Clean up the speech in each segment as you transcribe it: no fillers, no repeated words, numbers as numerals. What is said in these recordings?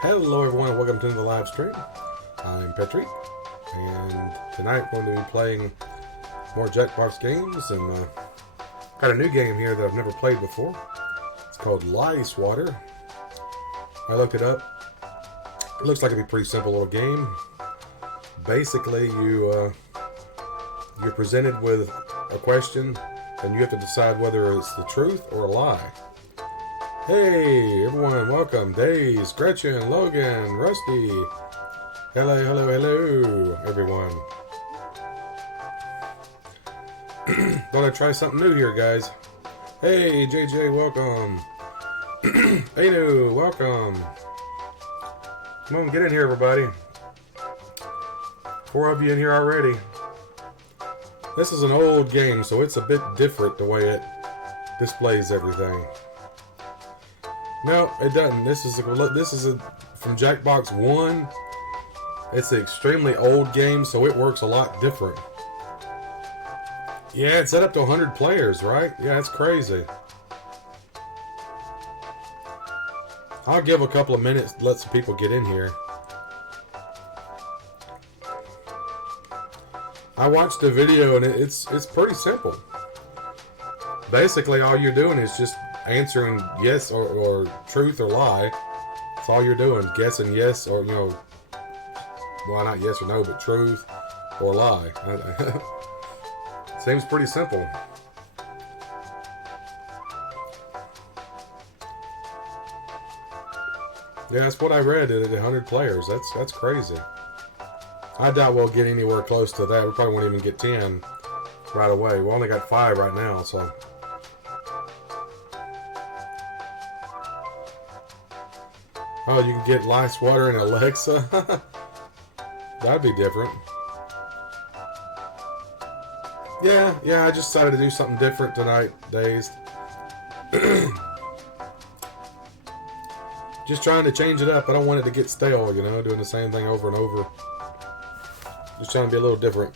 Hello everyone and welcome to the live stream. I'm Petreak and tonight we're going to be playing more Jackbox games and got a new game here that I've never played before. It's called Swatter. I looked it up. It looks like it'd be a pretty simple little game. Basically you're presented with a question and you have to decide whether it's the truth or a lie. Hey everyone, welcome. Days, Gretchen, Logan, Rusty. Hello everyone. Thought I'd try something new here, guys. Hey JJ, welcome. Amino, welcome. Come on, get in here everybody. 4 of you in here already. This is an old game, so it's a bit different the way it displays everything. No, it doesn't. This is from Jackbox 1. It's an extremely old game, so it works a lot different. Yeah, it's set up to 100 players, right? Yeah, it's crazy. I'll give a couple of minutes to let some people get in here. I watched the video and it's pretty simple. Basically, all you're doing is just answering yes or truth or lie. That's all you're doing. Guessing yes or, well, not yes or no, but truth or lie. Seems pretty simple. Yeah, that's what I read at 100 players. That's crazy. I doubt we'll get anywhere close to that. We probably won't even get 10 right away. We only got 5 right now, so. Oh, you can get Swatter and Alexa? That'd be different. Yeah, I just decided to do something different tonight, Dazed. Just trying to change it up. I don't want it to get stale, doing the same thing over and over. Just trying to be a little different.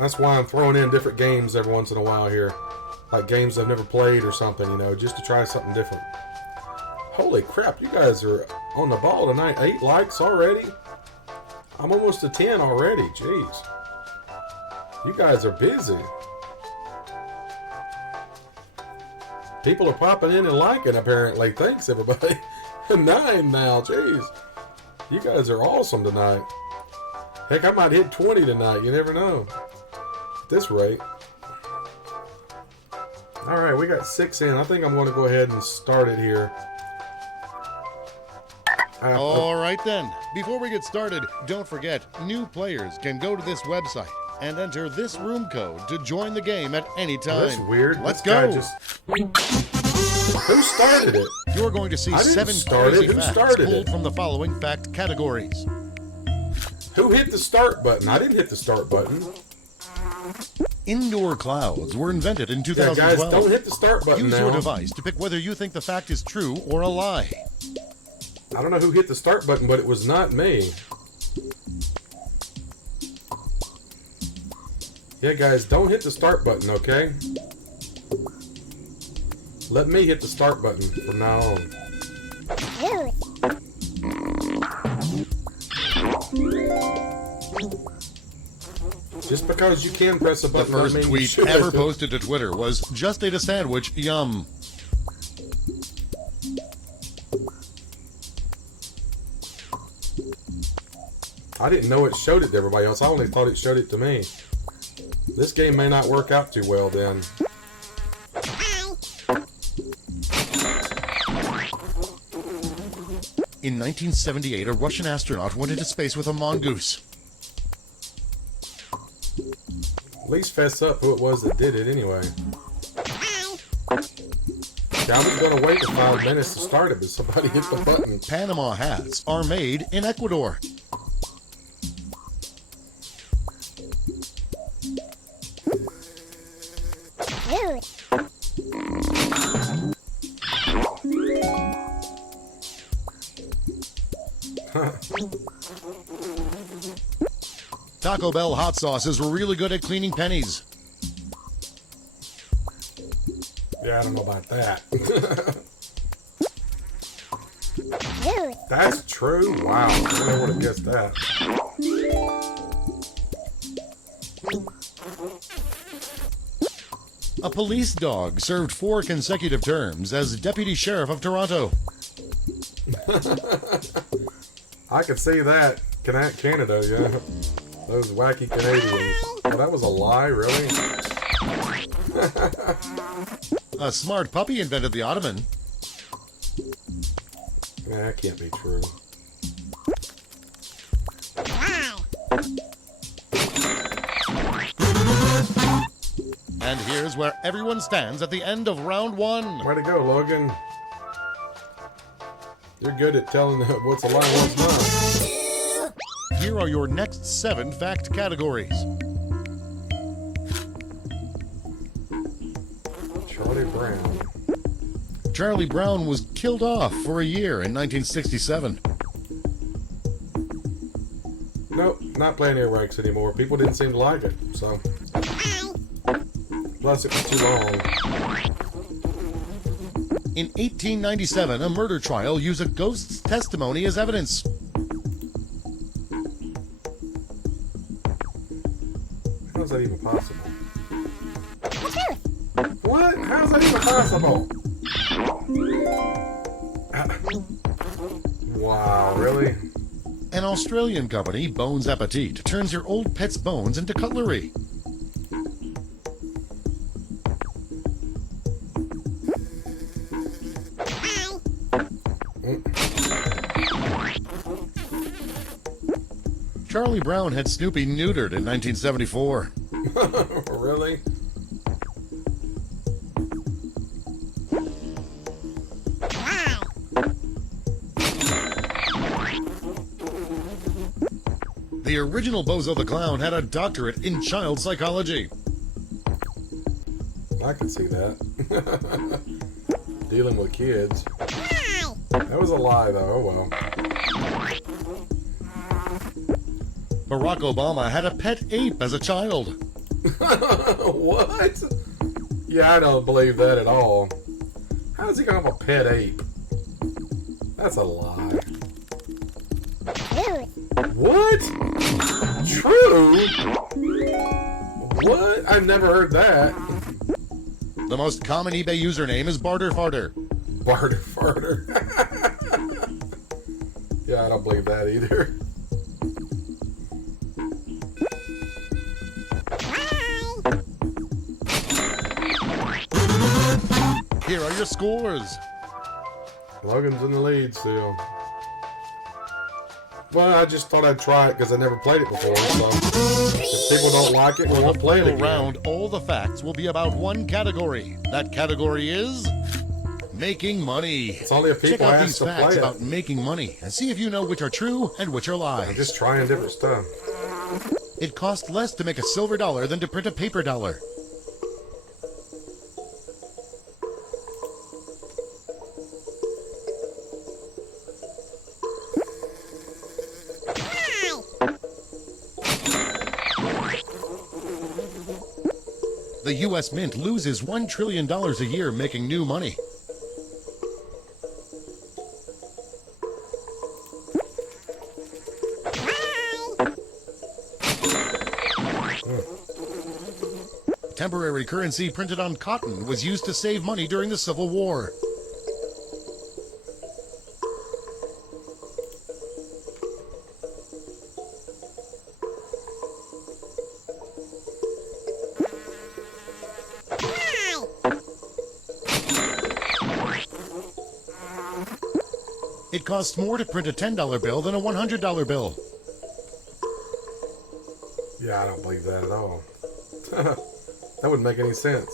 That's why I'm throwing in different games every once in a while here. Like games I've never played or something, just to try something different. Holy crap, you guys are on the ball tonight. 8 likes already? I'm almost to 10 already. Jeez. You guys are busy. People are popping in and liking, apparently. Thanks, everybody. 9 now. Jeez. You guys are awesome tonight. Heck, I might hit 20 tonight. You never know. At this rate. Alright, we got 6 in. I think I'm going to go ahead and start it here. All right then. Before we get started, don't forget, new players can go to this website and enter this room code to join the game at any time. That's weird. Let's go. Who started it? You're going to see 7 crazy facts pulled from the following fact categories. Who hit the start button? I didn't hit the start button. Indoor clouds were invented in 2012. Yeah, guys, don't hit the start button Use now. your device to pick whether you think the fact is true or a lie. I don't know who hit the start button, but it was not me. Yeah, guys, don't hit the start button, okay? Let me hit the start button from now on. Just because you can press a button. The first tweet ever posted to Twitter was, "Just ate a sandwich, yum." I didn't know it showed it to everybody else. I only thought it showed it to me. This game may not work out too well then. In 1978, a Russian astronaut went into space with a mongoose. At least fess up who it was that did it anyway. Yeah, I was going to wait the 5 minutes to start it, but somebody hit the button. Panama hats are made in Ecuador. Taco Bell hot sauce is really good at cleaning pennies. Yeah, I don't know about that. That's true? Wow, I never would have guessed that. A police dog served 4 consecutive terms as Deputy Sheriff of Toronto. I could see that. Canada, yeah. Those wacky Canadians. Oh, that was a lie, really? A smart puppy invented the Ottoman. Yeah, that can't be true. And here's where everyone stands at the end of round 1. Way to go, Logan. You're good at telling what's a lie and what's not. Here are your next 7 fact categories. Charlie Brown. Charlie Brown was killed off for a year in 1967. Nope, not playing earwax anymore. People didn't seem to like it, so. Plus, it was too long. In 1897, a murder trial used a ghost's testimony as evidence. How is that even possible? What? How is that even possible? Wow, really? An Australian company, Bones Appetit, turns your old pet's bones into cutlery. Charlie Brown had Snoopy neutered in 1974. Really? The original Bozo the Clown had a doctorate in child psychology. I can see that. Dealing with kids. That was a lie, though. Oh, well. Barack Obama had a pet ape as a child. What? Yeah, I don't believe that at all. How does he have a pet ape? That's a lie. What? True? What? I've never heard that. The most common eBay username is Barter Farter. Barter Farter. Yeah, I don't believe that either. Here are your scores. Logan's in the lead still. Well, I just thought I'd try it because I never played it before, so if people don't like it, we won't play it again. Round, all the facts will be about one category. That category is making money. It's only if people Check out ask these to facts play it. about making money and see if you know which are true and which are lies. I'm just trying different stuff. It costs less to make a silver dollar than to print a paper dollar. The U.S. Mint loses $1 trillion a year making new money. Temporary currency printed on cotton was used to save money during the Civil War. It costs more to print a $10 bill than a $100 bill. Yeah, I don't believe that at all. That wouldn't make any sense.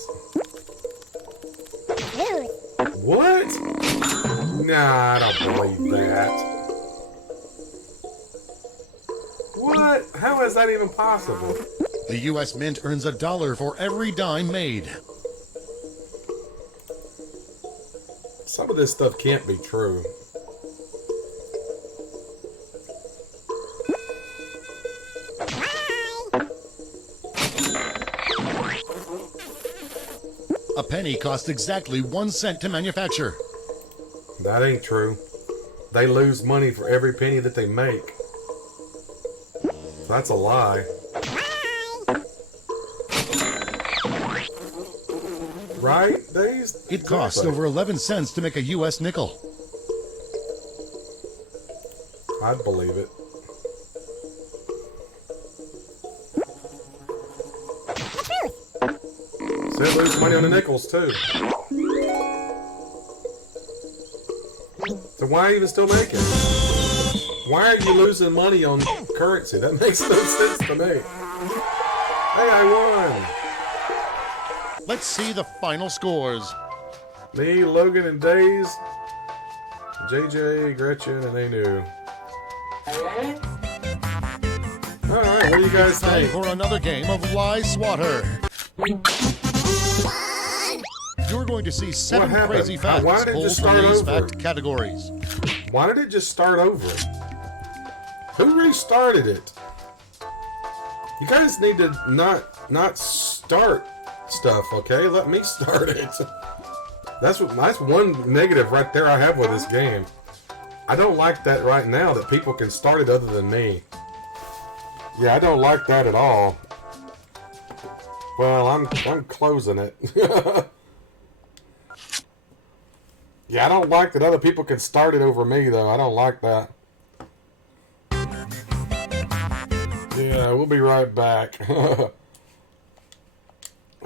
What? Nah, I don't believe that. What? How is that even possible? The U.S. Mint earns $1 for every dime made. Some of this stuff can't be true. A penny costs exactly 1 cent to manufacture. That ain't true. they lose money for every penny that they make. That's a lie. Right? It costs over 11 cents to make a U.S. nickel. I'd believe it. So they lose money on the nickels too. So why are you even still making? Why are you losing money on currency? That makes no sense to me. Hey, I won! Let's see the final scores. Me, Logan, and Days, JJ, Gretchen, and Anu. Alright, what do you guys Time think? for another game of Lie Swatter. You're going to see 7 crazy facts Why did it pulled just from start these over? fact categories. Why did it just start over? Who restarted it? You guys need to not start stuff, okay? Let me start it. That's one negative right there I have with this game. I don't like that right now that people can start it other than me. Yeah, I don't like that at all. Well, I'm closing it. Yeah, I don't like that other people can start it over me, though. I don't like that. Yeah, we'll be right back. I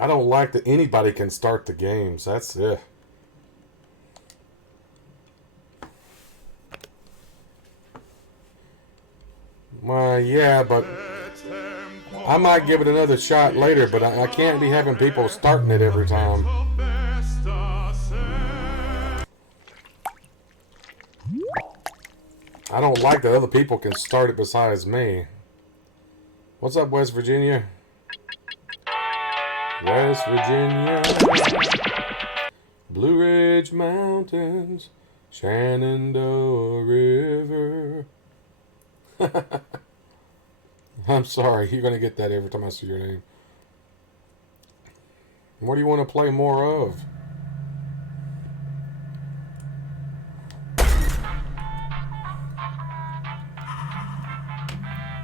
don't like that anybody can start the games. That's it. Well, yeah, but I might give it another shot later, but I can't be having people starting it every time. I don't like that other people can start it besides me. What's up, West Virginia? West Virginia. Blue Ridge Mountains. Shenandoah River. I'm sorry, you're going to get that every time I see your name. What do you want to play more of?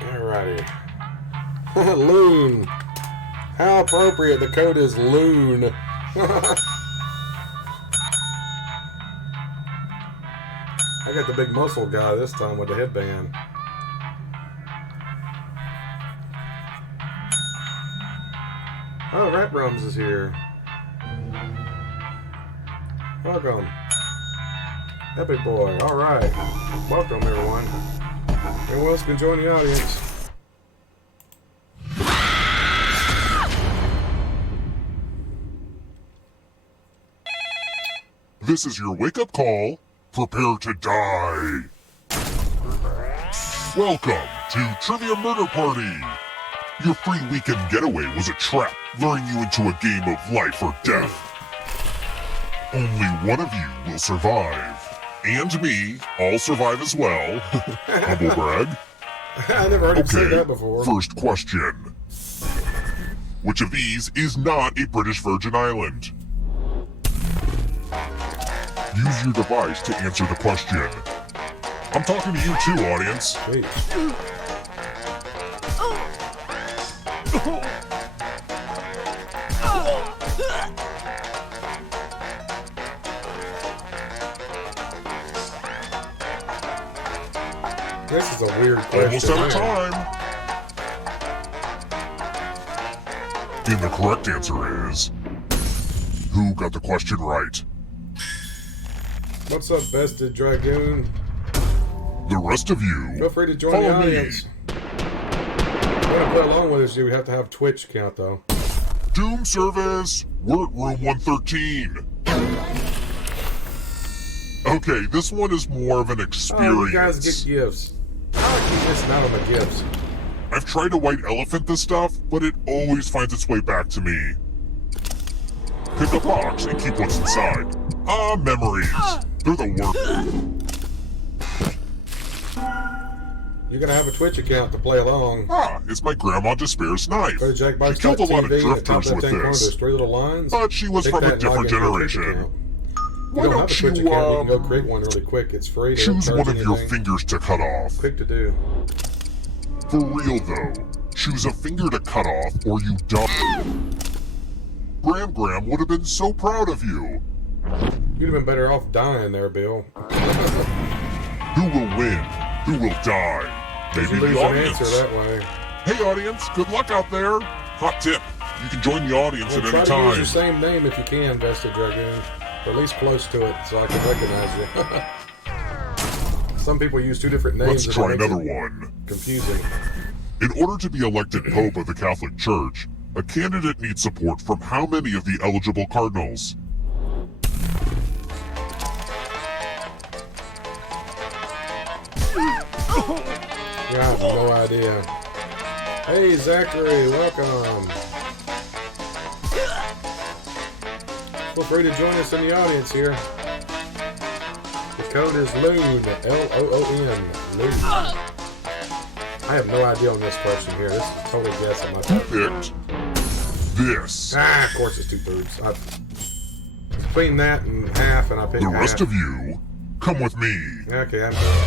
Alrighty. Loon. How appropriate the code is loon. I got the big muscle guy this time with the headband. Oh, Rat Rums is here. Welcome. Epic Boy. Alright. Welcome, everyone. Anyone else can join the audience. This is your wake-up call. Prepare to die. Welcome to Trivia Murder Party. Your free weekend getaway was a trap, luring you into a game of life or death. Only one of you will survive. And me, I'll survive as well. Humble brag. I never heard him say that before. First question. Which of these is not a British Virgin Island? Use your device to answer the question. I'm talking to you too, audience. Wait. This is a weird question. Almost out of time. And the correct answer is... Who got the question right? What's up, Vested Dragoon? The rest of you... Feel free to join the follow me. audience. If you want to play along with us, you have to have Twitch account, though. Doom service! We're at room 113. Okay, this one is more of an experience. Oh, you guys get gifts. How are you missing out on the gifts? I've tried to white elephant this stuff, but it always finds its way back to me. Pick a box and keep what's inside. Ah, memories. They're the worst. You're gonna have a Twitch account to play along. Ah, it's my Grandma Despair's knife. Go to Jackbox She killed a lot of TV, at the top drifters of with that corner, this. there's 3 little lines. But she was Click from that a and different log into your Twitch generation. account. Why you don't don't have a Twitch you, account, you can go create one really quick. It's free. They don't choose charge one of your anything. fingers to cut off? Quick to do. For real though, choose a finger to cut off or you die. Gram would have been so proud of you. You'd have been better off dying there, Bill. Who will win? Who will die? You Maybe lose the an audience. answer that way. Hey audience, good luck out there. Hot tip, you can join the audience Well, at try any to use time. your same name if you can, Vested Dragoon. Or at least close to it, so I can recognize you. Some people use two different names. Let's and try it makes another it one. confusing. In order to be elected Pope of the Catholic Church, a candidate needs support from how many of the eligible cardinals? Yeah, I have no idea. Hey, Zachary, welcome. Feel free to join us in the audience here. The code is LOON, L-O-O-N, LOON. I have no idea on this question here. This is a total guess on my Who part. picked this? Ah, of course it's 2/3. It's between that and half, and I picked The rest half. of you, come with me. Okay, I'm done.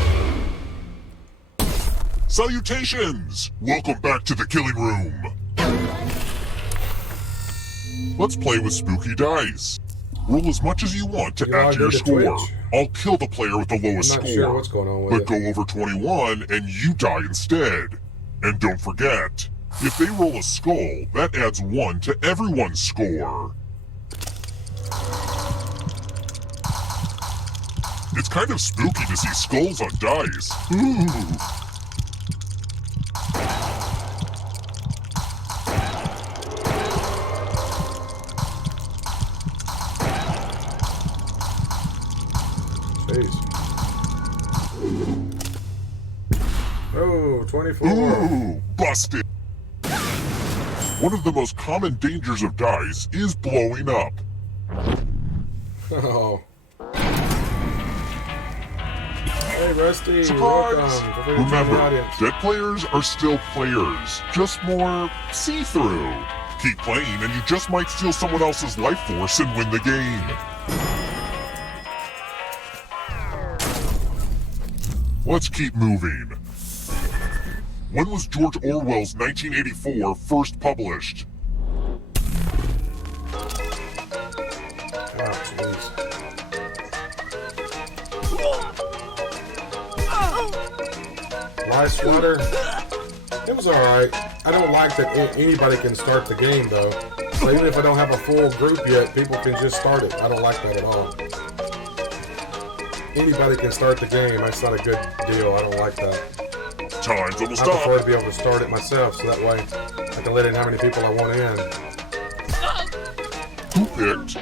Salutations! Welcome back to the killing room. Let's play with spooky dice. Roll as much as you want to You add logged to your into score. Twitch? I'll kill the player with the lowest I'm not score. sure what's going on with but it. go over 21 and you die instead. And don't forget, if they roll a skull, that adds 1 to everyone's score. It's kind of spooky to see skulls on dice. Ooh. Jeez. Oh, 24. Ooh, busted. One of the most common dangers of dice is blowing up. Oh. Hey, Rusty. Surprise! Welcome. Feel free to join the Remember, audience. dead players are still players, just more see-through. Keep playing and you just might steal someone else's life force and win the game. Let's keep moving. When was George Orwell's 1984 first published? Oh, jeez. Why, Swatter? It was alright. I don't like that anybody can start the game, though. So even if I don't have a full group yet, people can just start it. I don't like that at all. Anybody can start the game. That's not a good deal. I don't like that. Time's almost I prefer up. to be able to start it myself, so that way I can let in how many people I want in. Who picked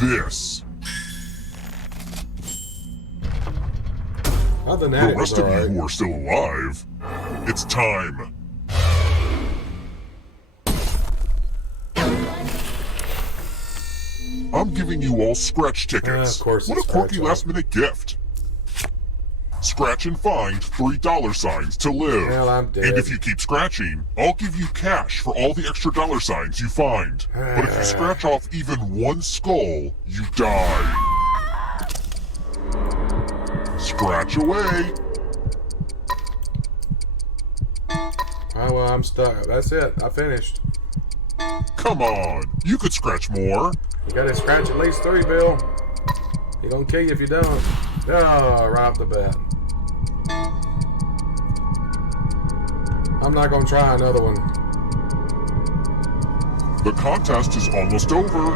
this? Other than that, The it was rest of you alright. who are still alive, it's time. I'm giving you all scratch tickets. Of course What a it's quirky scratch, last-minute gift. Scratch and find $3 to live. Well, I'm dead. And if you keep scratching, I'll give you cash for all the extra $signs you find. But if you scratch off even one skull, you die. Scratch away. Oh, well, I'm stuck. That's it. I finished. Come on, you could scratch more. You gotta scratch at least 3, Bill. He gonna kill you if you don't. Oh, right off the bat. I'm not gonna try another one. The contest is almost over.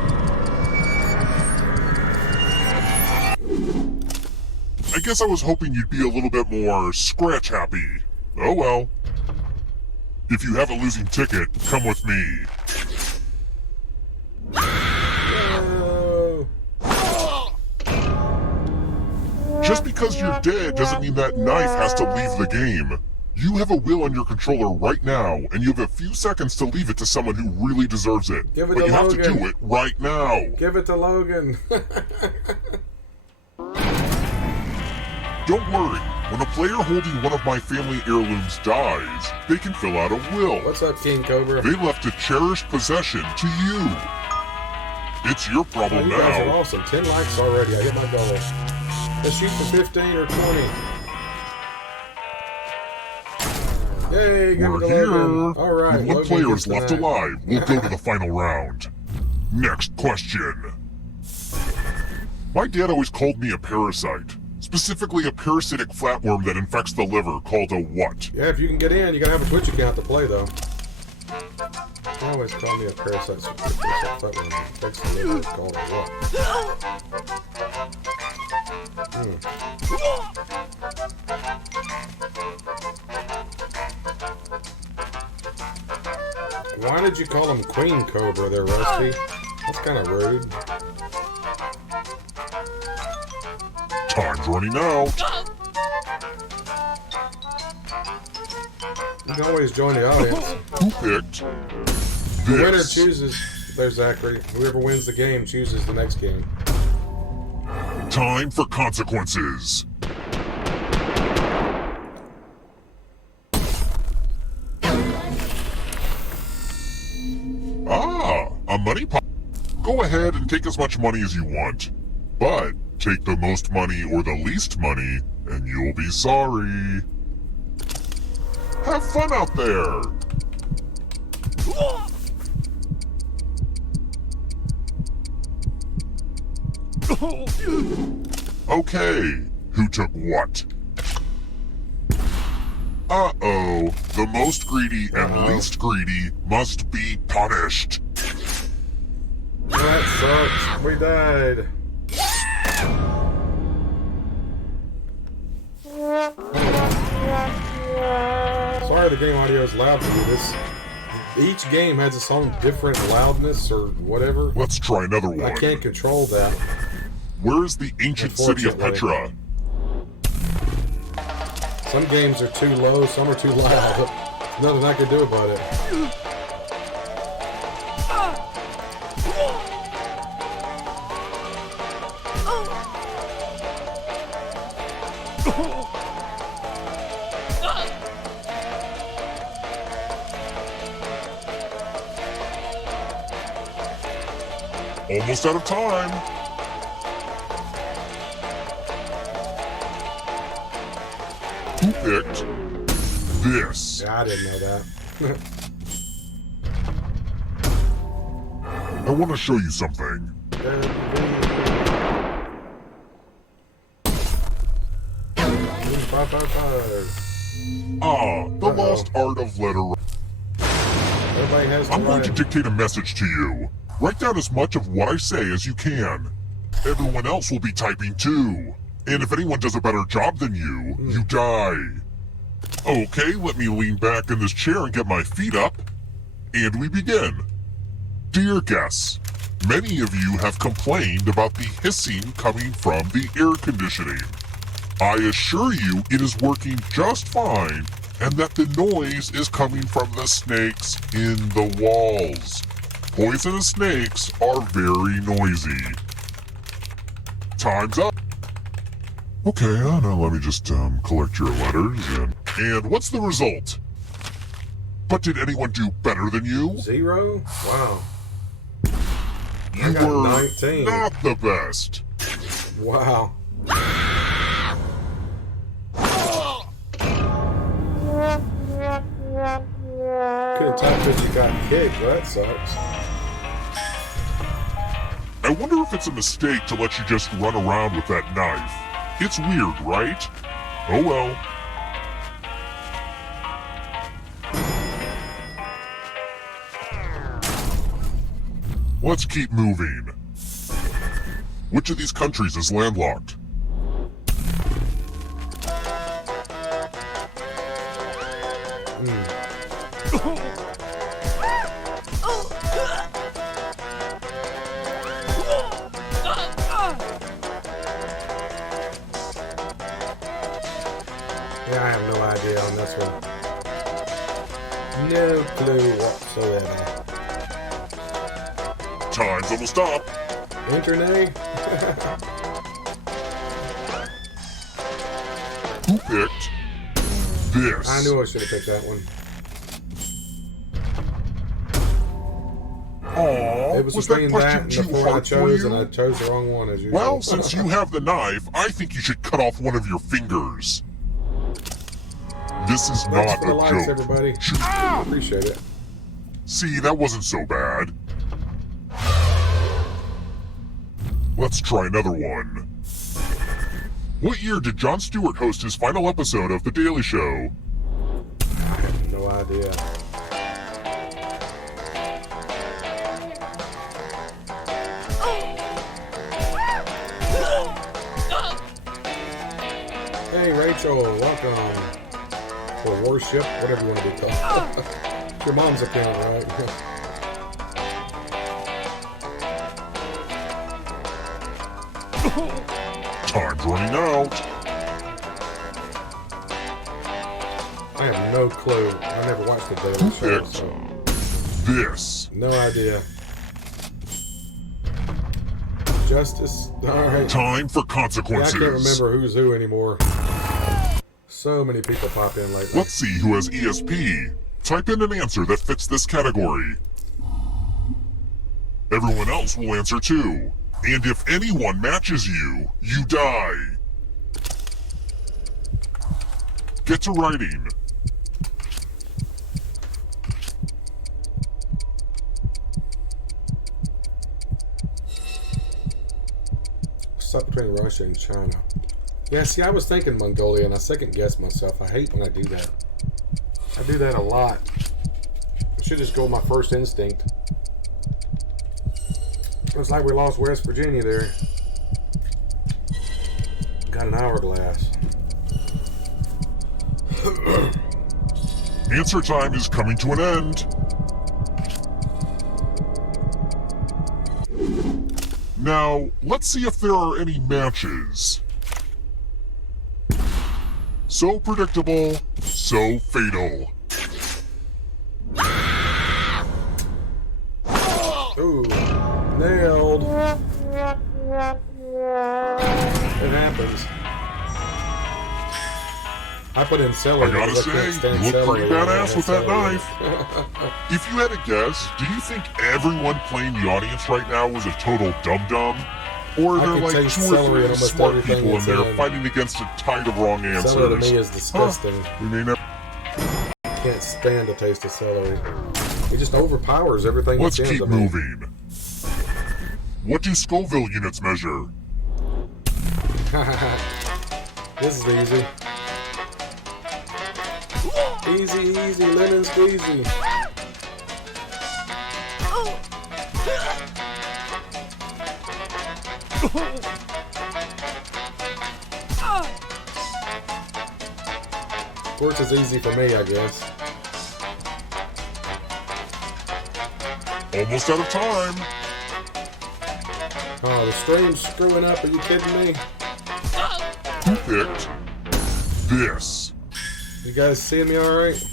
I guess I was hoping you'd be a little bit more scratch happy. Oh well. If you have a losing ticket, come with me. No. Just because you're dead doesn't mean that knife has to leave the game. You have a will on your controller right now, and you have a few seconds to leave it to someone who really deserves it. Give it But to you have to Logan. do it right now. Give it to Logan. Don't worry. When a player holding one of my family heirlooms dies, they can fill out a will. What's up, King Cobra? They left a cherished possession to you. It's your Oh, problem you guys are now. awesome. 10 likes already. I hit my goal. Let's shoot for 15 or 20. Yay, give it We're to here. Logan. All right. With one Logan player gets is left tonight. alive, we'll go to the final round. Next question. My dad always called me a parasite. Specifically a parasitic flatworm that infects the liver called a what? Yeah, if you can get in, you gotta have a Twitch account to play, though. They always call me a parasite. So that one infects the liver. It's called a what? Why did you call him Queen Cobra there, Rusty? That's kind of rude. Time's running out. You can always join the audience. Who picked The winner this? chooses. There's Zachary. Whoever wins the game chooses the next game. Time for consequences. Ah, a money pot. Go ahead and take as much money as you want. But take the most money or the least money, and you'll be sorry. Have fun out there. Okay, who took what? Uh-oh, the most greedy and least greedy must be punished. That sucks. We died. Sorry the game audio is loud for you. Each game has its own different loudness or whatever. Let's try another one. I can't control that. Where is the ancient city of Petra? Some games are too low, some are too loud. Nothing I can do about it. Almost out of time. Who picked this? Yeah, I didn't know that. I want to show you something. Ah, the lost art of letter. Everybody has to I'm going to write. dictate a message to you. Write down as much of what I say as you can. Everyone else will be typing too. And if anyone does a better job than you, you die. Okay, let me lean back in this chair and get my feet up. And we begin. Dear guests, many of you have complained about the hissing coming from the air conditioning. I assure you it is working just fine, and that the noise is coming from the snakes in the walls. Poisonous snakes are very noisy. Time's up. Okay, now let me just collect your letters and what's the result? But did anyone do better than you? 0? Wow. You got were 19. not the best. Wow. Couldn't type because you got kicked. Well, that sucks. I wonder if it's a mistake to let you just run around with that knife. It's weird, right? Oh well. Let's keep moving. Which of these countries is landlocked? Yeah, I have no idea on this one. No clue whatsoever. Time's almost up. Internet? Who picked this? I knew I should have picked that one. Aw, It was was that between that question and too the four I hard for chose, and I you? chose the wrong one as usual. Well, since you have the knife, I think you should cut off one of your fingers. This is Thanks not for the a likes, joke. everybody. Appreciate it. See, that wasn't so bad. Let's try another one. What year did Jon Stewart host his final episode of The Daily Show? I have no idea. Hey Rachel, welcome. Or worship, whatever you want to be called. Your mom's account, right? Time's running out. I have no clue. I never watched The Daily Show, so This. no idea. Justice. Alright. Time for Yeah, I consequences. can't remember who's who anymore. So many people pop in lately. Let's see who has ESP. Type in an answer that fits this category. Everyone else will answer too. And if anyone matches you, you die. Get to writing. What's up between Russia and China? Yeah, see, I was thinking Mongolia, and I second-guessed myself. I hate when I do that. I do that a lot. I should just go with my first instinct. Looks like we lost West Virginia there. Got an hourglass. Answer time is coming to an end. Now, let's see if there are any matches. So predictable, so fatal. Ooh, nailed. It happens. I put in celery. I gotta because can't say, stand you look pretty celery. badass with that Celery. knife. If you had to guess, do you think everyone playing the audience right now was a total dum-dum? Or are I there can like taste 2 or celery in 3 almost smart everything people in that's there in. fighting against a tide of wrong answers? Celery to me is disgusting. We may never... Can't stand the taste of celery. It just overpowers everything Let's that's keep into me. moving. What do Scoville units measure? This is easy. Easy, easy, lemon squeezy. Of course, it's easy for me, I guess. Almost out of time. Oh, the stream's screwing up. Are you kidding me? Who picked this? You guys seeing me all right?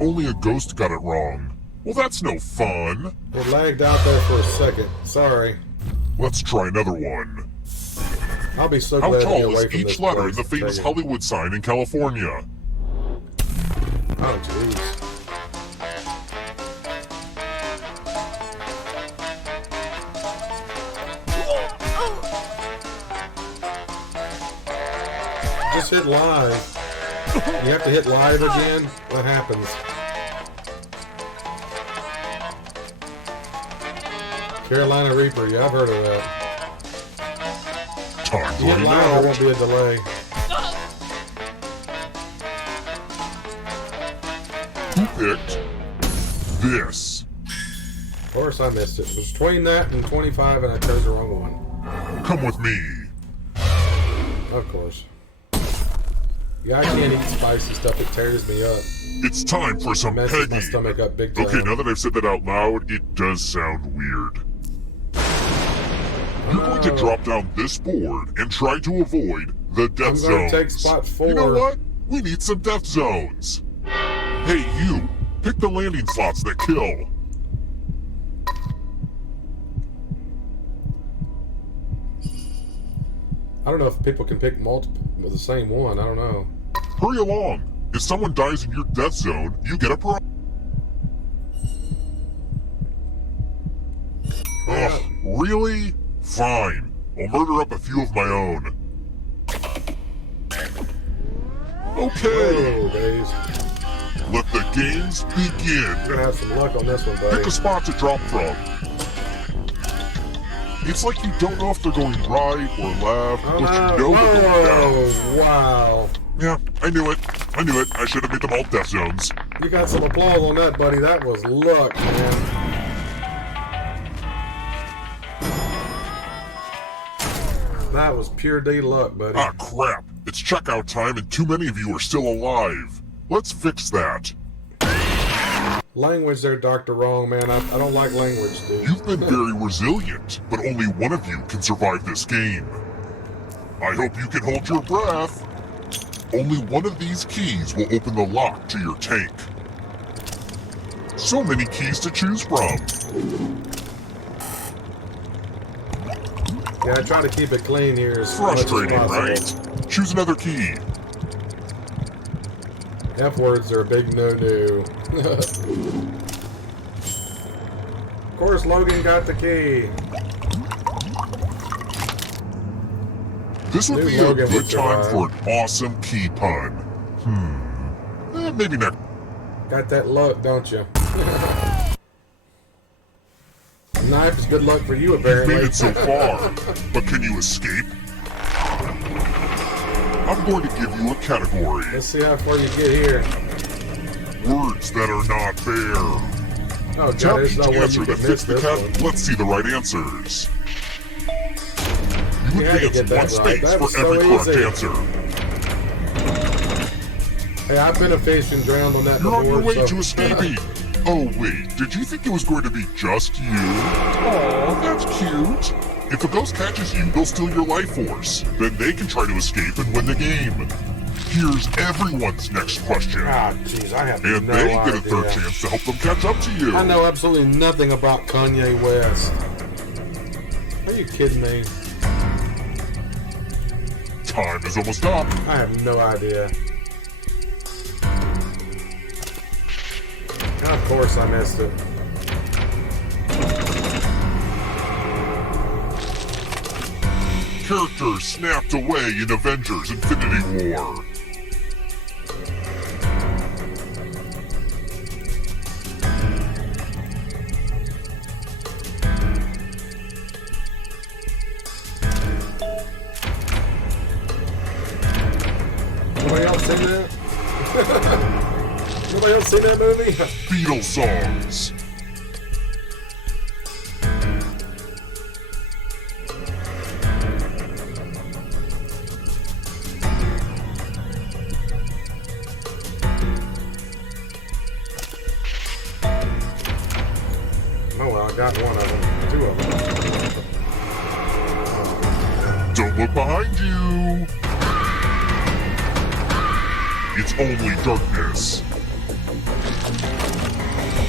Only a ghost got it wrong. Well, that's no fun. It lagged out there for a second. Sorry. Let's try another one. I'll be so How glad to get tall away is from each this letter in place. the famous Dang it. Hollywood sign in California? Oh, jeez. Just hit live. You have to hit live again? What happens? Carolina Reaper, yeah, I've heard of that. Time's You hit running live, there out. won't be a delay. Who picked this? Of course I missed it. It was between that and 25 and I chose the wrong one. Come with me. Of course. Yeah, I can't eat spicy stuff. It tears me up. It's time for some Messes my pegging. stomach up big time. Okay, now that I've said that out loud, it does sound weird. You're going to drop down this board and try to avoid the death I'm zones. going to take spot 4. You know what? We need some death zones. Hey, you. Pick the landing slots that kill. I don't know if people can pick multiple with the same one. I don't know. Hurry along. If someone dies in your death zone, you get a prize. Really? Fine. I'll murder up a few of my own. Okay, Oh, days. let the games begin. You're gonna have some luck on this one, Pick buddy. a spot to drop from. It's like you don't know if they're going right or left, Oh, but no. you know they're going down. Whoa, wow. Yeah, I knew it. I knew it. I should have made them all death zones. You got some applause on that, buddy. That was luck, man. That was pure D luck, buddy. Ah, crap. It's checkout time and too many of you are still alive. Let's fix that. Language there, Dr. Wrong, man. I don't like language, dude. You've been very resilient, but only one of you can survive this game. I hope you can hold your breath. Only one of these keys will open the lock to your tank. So many keys to choose from. Yeah, I try to keep it clean here as much as Frustrating, possible. right? Choose another key. F words are a big no-no. Of course, Logan got the key. This would Knew be a Logan good would time survive. for an awesome key pun. Maybe next. Got that luck, don't you? Knife is good luck for you, You've apparently. made it so far, but can you escape? I'm going to give you a category. Let's see how far you get here. Words that are not fair. Oh, Tap God, there's each no way answer you that can fits miss the this one. cat. Let's see the right answers. You You had to advance get that one right. space That for was so every correct easy. answer. Hey, I've been a fish and drowned on that You're on your before, way so... to escaping. Oh wait, did you think it was going to be just you? Aw, that's cute. If a ghost catches you, they'll steal your life force. Then they can try to escape and win the game. Here's everyone's next question. Ah, jeez, I have And no they idea. get a third chance to help them catch up to you. I know absolutely nothing about Kanye West. Are you kidding me? Time is almost up. I have no idea. And of course I missed it. Characters snapped away in Avengers Infinity War. Nobody else seen that? Nobody else seen that movie? Beatles songs. Oh well, I got one of them. Two of them. Don't look behind you. It's only darkness.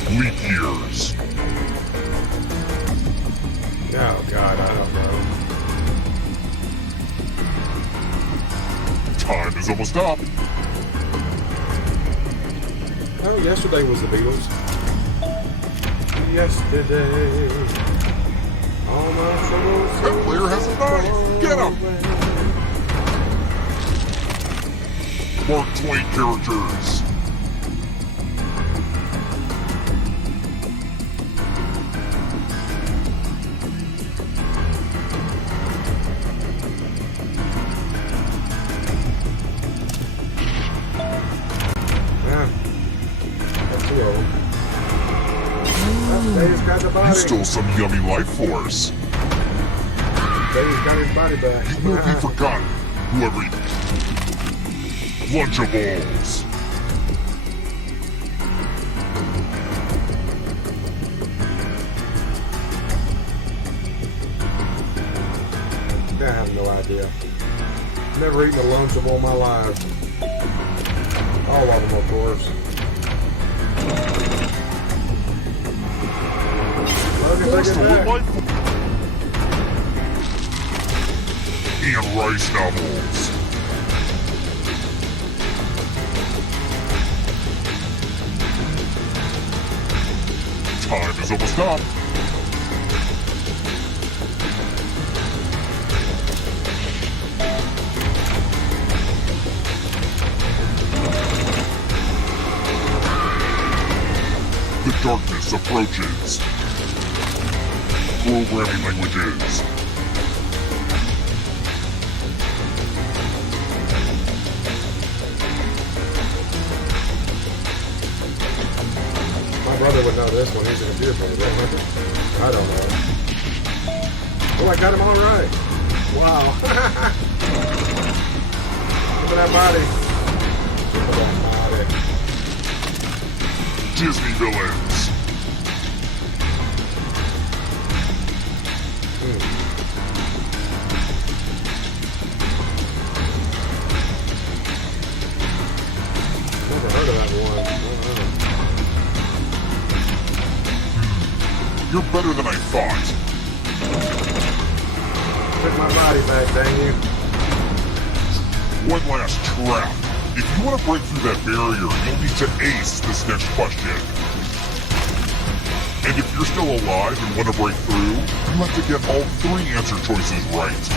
Leap years. Oh God, I don't know. Time is almost up. Oh, yesterday was the Beatles. Yesterday. All my troubles. That player has a knife. Get him. Mark Twain characters. Yeah. Got two of them. Dave's got the You body. stole some yummy life force. Dave's got his body back. You won't be forgotten, whoever you... Lunchables. I have no idea. Never eaten a Lunchable in my life. All of them, of course. Logan, Forced take to it live back. life. And rice novels. Time is almost up. darkness approaches. Programming languages. My brother would know this one. He's a computer programmer. I don't know. Oh, I got him all right. Wow. Look at that body. Look at that body. Disney villains. Never heard of that one. You're better than I thought. Took my body back, dang you. One last trap. If you want to break through that barrier, you'll need to ace this next question. And if you're still alive and want to break through, you have to get all 3 answer choices right.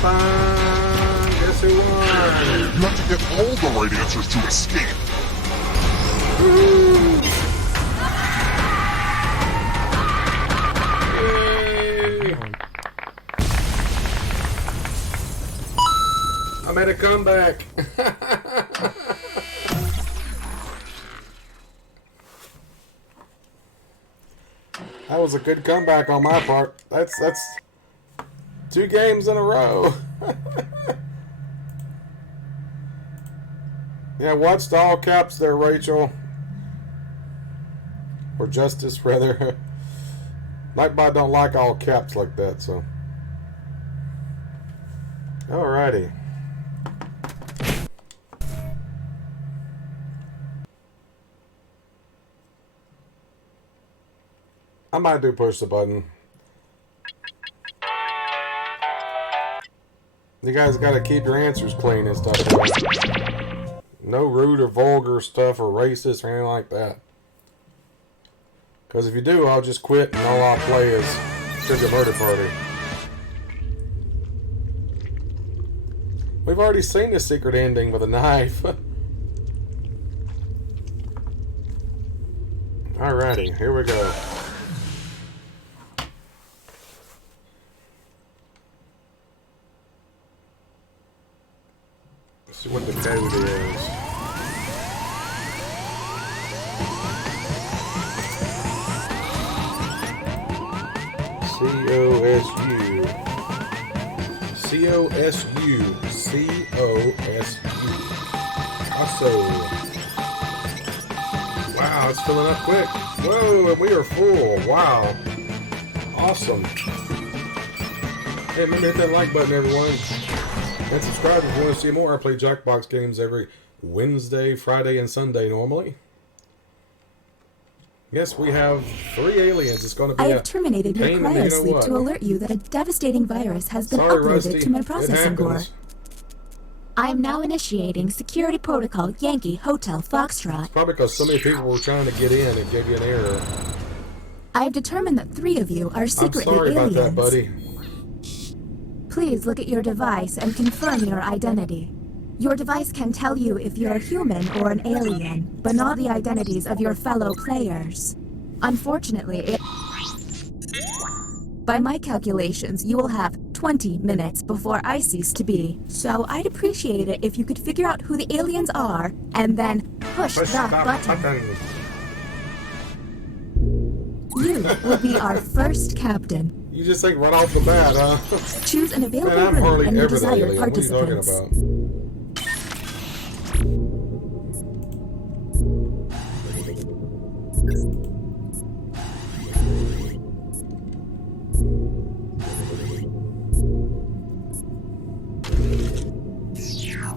Guess who won? You have to get all the right answers to escape. Yay. I made a comeback. That was a good comeback on my part. That's 2 games in a row. Yeah, watched all caps there, Rachel. Or Justice, rather. Nightbot don't like all caps like that, so. Alrighty. I might do push the button. You guys got to keep your answers clean and stuff. No rude or vulgar stuff or racist or anything like that. Because if you do, I'll just quit and all I'll play is Trivia Murder Party. We've already seen the secret ending with a knife. Alrighty, here we go. Let's see what the code is. C-O-S-U. C-O-S-U. C-O-S-U. Also. Wow, it's filling up quick. Whoa, and we are full. Wow. Awesome. Hey, remember to hit that like button, everyone. And subscribe if you want to see more. I play Jackbox games every Wednesday, Friday, and Sunday normally. Yes, we have 3 aliens. It's going to be I have terminated your cryosleep to alert you that a devastating virus has been uploaded to my processing core. I am now initiating security protocol Yankee Hotel Foxtrot. It's probably because so many people were trying to get in and gave you an error. I have determined that 3 of you are secretly I'm sorry aliens. about that, buddy. Please look at your device and confirm your identity. Your device can tell you if you're a human or an alien, but not the identities of your fellow players. Unfortunately, by my calculations, you will have 20 minutes before I cease to be. So I'd appreciate it if you could figure out who the aliens are and then push that button. You will be our first captain. You just think right off the bat, huh? Choose an available Man, I'm room hardly and the ever the desired alien. What are you talking participants. about?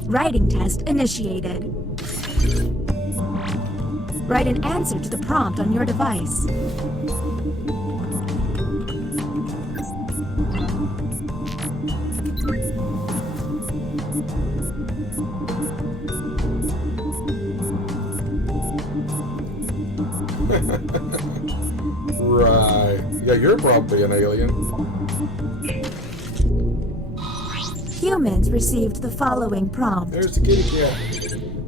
Writing test initiated. Write an answer to the prompt on your device. Right. Yeah, you're probably an alien. Humans received the following prompt. There's the kitty cat.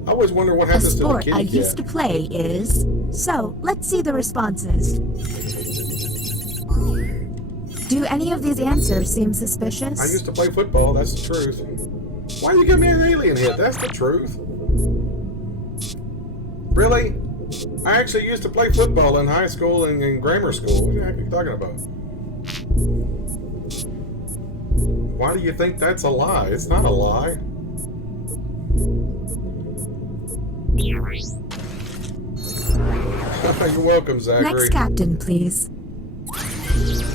I always wonder what A happens to the sport kitty I cat. used to play is... So, let's see the responses. Do any of these answers seem suspicious? I used to play football, that's the truth. Why do you give me an alien hit? That's the truth. Really? I actually used to play football in high school and in grammar school. What the heck are you talking about? Why do you think that's a lie? It's not a lie. You're welcome, Zachary. Next captain, please.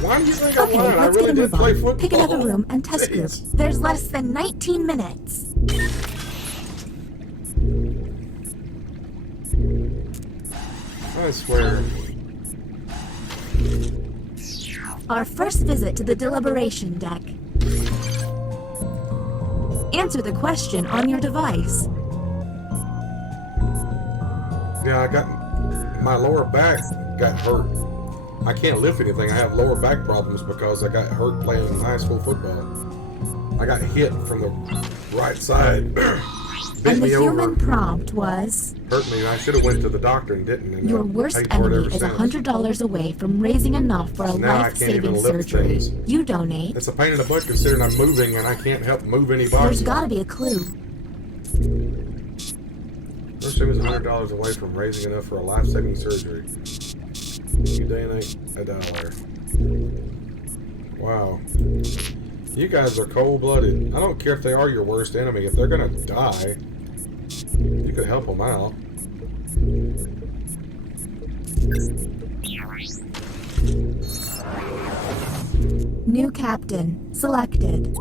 Why do you think I'm Okay, lying? I let's really get a did move play on. football. Pick another room and test group. Jeez. There's less than 19 minutes. I swear. Our first visit to the deliberation deck. Answer the question on your device. Yeah, I got my lower back got hurt. I can't lift anything. I have lower back problems because I got hurt playing high school football. I got hit from the right side. Bit And the me over. human prompt was... Hurt me, and I should have went to the doctor and didn't. And Your I worst paid for it enemy ever is since. $100 away from raising enough for a Now I can't even life-saving lift surgery. things. You donate. It's a pain in the butt considering I'm moving and I can't help move any There's bodies. gotta be a clue. First time is $100 away from raising enough for a life-saving surgery. You donate $1. Wow. You guys are cold-blooded. I don't care if they are your worst enemy. If they're gonna die, you could help them out. New captain. Selected.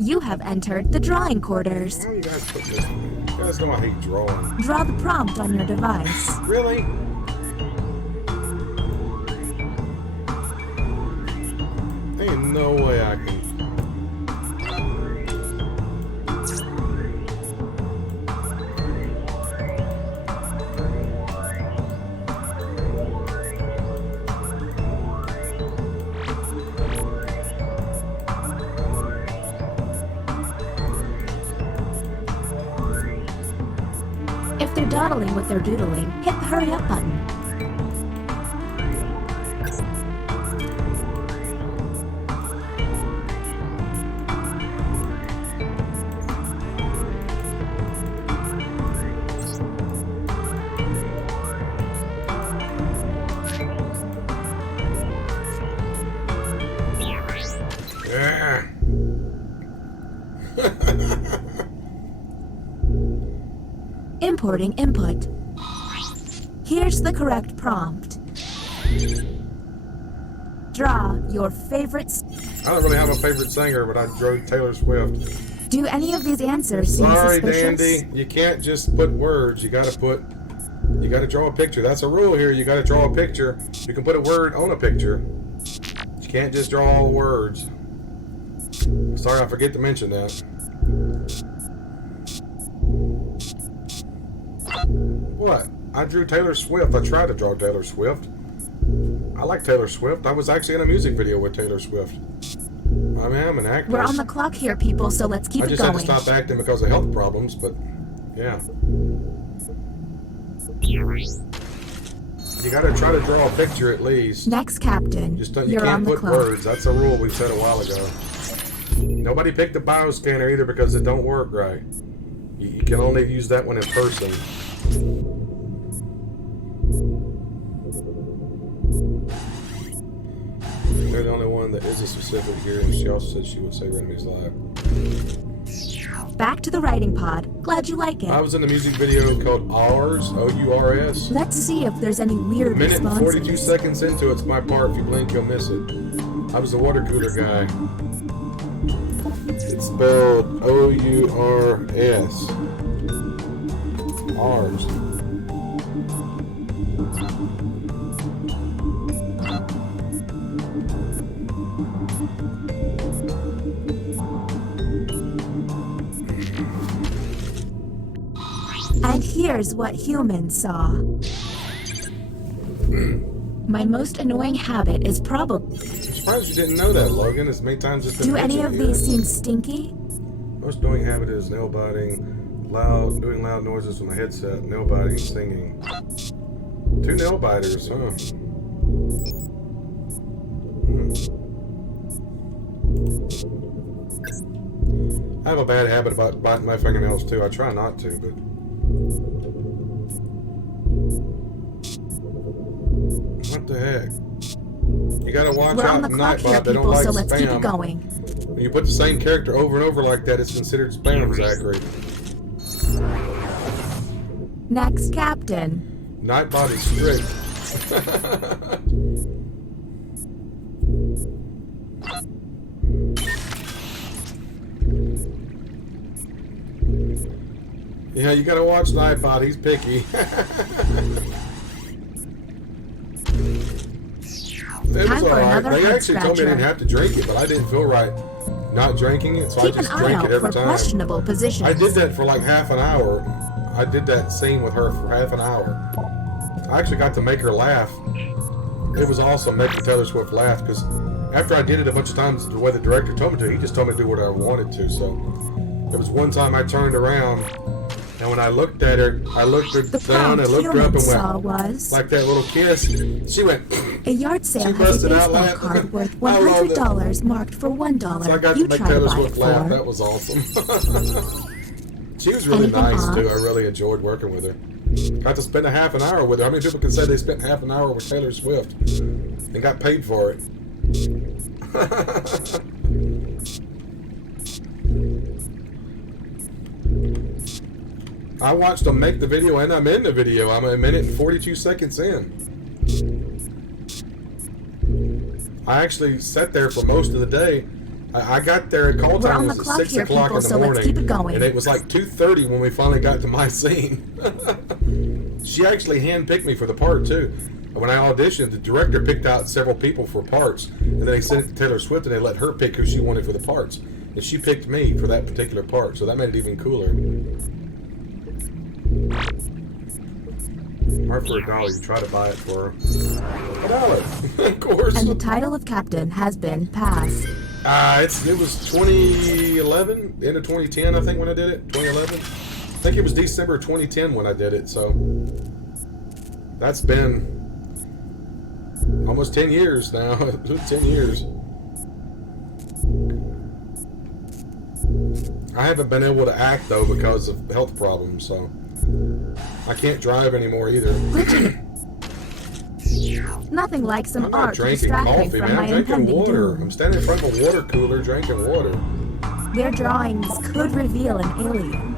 You have entered the drawing quarters. Why do you guys put this? You guys know I hate drawing. Draw the prompt on your device. Really? Ain't no way I can. If they're dawdling with their doodling, hit the hurry up button. Yeah. Importing input. Here's the correct prompt. Draw your favorite... I don't really have a favorite singer, but I drew Taylor Swift. Do any of these answers seem Sorry, suspicious? Dandy. You can't just put words. You gotta draw a picture. That's a rule here. You gotta draw a picture. You can put a word on a picture. You can't just draw all words. Sorry, I forget to mention that. What? I drew Taylor Swift. I tried to draw Taylor Swift. I like Taylor Swift. I was actually in a music video with Taylor Swift. I mean, I'm an actor. We're on the clock here, people, so let's keep I it just going. had to stop acting because of health problems, but yeah. You gotta try to draw a picture at least. Next captain, Just don't, you you're on can't the put clock. words. That's a rule we said a while ago. Nobody picked the bioscanner either because it don't work right. You can only use that one in person. They're the only one that is a specific here, and she also said she would save enemies live. Back to the writing pod. Glad you like it. I was in a music video called Ours, O-U-R-S. Let's see if there's any weird Minute and responses. 42 seconds into it's my part. If you blink, you'll miss it. I was the water cooler guy. It's spelled O-U-R-S. Ours. And here's what humans saw. My most annoying habit is probably... I'm surprised you didn't know that, Logan. As many times it's been Do any mentioned of here. these seem stinky? Most annoying habit is nail biting, doing loud noises with my headset, nail biting, singing. 2 nail biters, huh? I have a bad habit about biting my fingernails too. I try not to, but... What the heck? You gotta watch We're on out the for clock here, Nightbot. They don't people, like so let's keep it spam. going. When you put the same character over and over like that, it's considered spam, Zachary. Next, Captain. Nightbot is strict. Yeah, you gotta watch Nightbot. He's picky. It Time was for alright. another They head actually told me I didn't scratcher. have to drink it, but I didn't feel right not drinking it, so I Keep an just eye drank out it every for time. questionable positions. I did that for like half an hour. I did that scene with her for half an hour. I actually got to make her laugh. It was awesome making Taylor Swift laugh, because after I did it a bunch of times the way the director told me to, he just told me to do what I wanted to. So there was one time I turned around, and when I looked at her, I looked her The down and prompt looked her up and humans saw went, was like that little kiss. She went, a yard sale She has a busted out baseball laughing. card worth I loved it. $100 marked for $1. so I got you to make try to Taylor buy Swift it laugh. for. That was awesome. She was really Anything nice odd? too. I really enjoyed working with her. Got to spend a half an hour with her. How many people can say they spent half an hour with Taylor Swift and got paid for it? I watched them make the video, and I'm in the video. I'm a minute and 42 seconds in. I actually sat there for most of the day. I got there at call We're time on the was at clock 6 here, o'clock people, in the so let's morning, keep it going. and it was like 2:30 when we finally got to my scene. She actually handpicked me for the part too. When I auditioned, the director picked out several people for parts, and then they sent it to Taylor Swift, and they let her pick who she wanted for the parts, and she picked me for that particular part, so that made it even cooler. Or for $1, you try to buy it for $1, of course. And the title of captain has been passed. It was 2011, end of 2010, I think, when I did it. 2011. I think it was December 2010 when I did it, so that's been almost 10 years now. 10 years. I haven't been able to act, though, because of health problems, so I can't drive anymore either. Nothing like some I'm not art to drinking distract me coffee, from man. my I'm drinking impending water. doom. I'm standing in front of a water cooler drinking water. Their drawings could reveal an alien.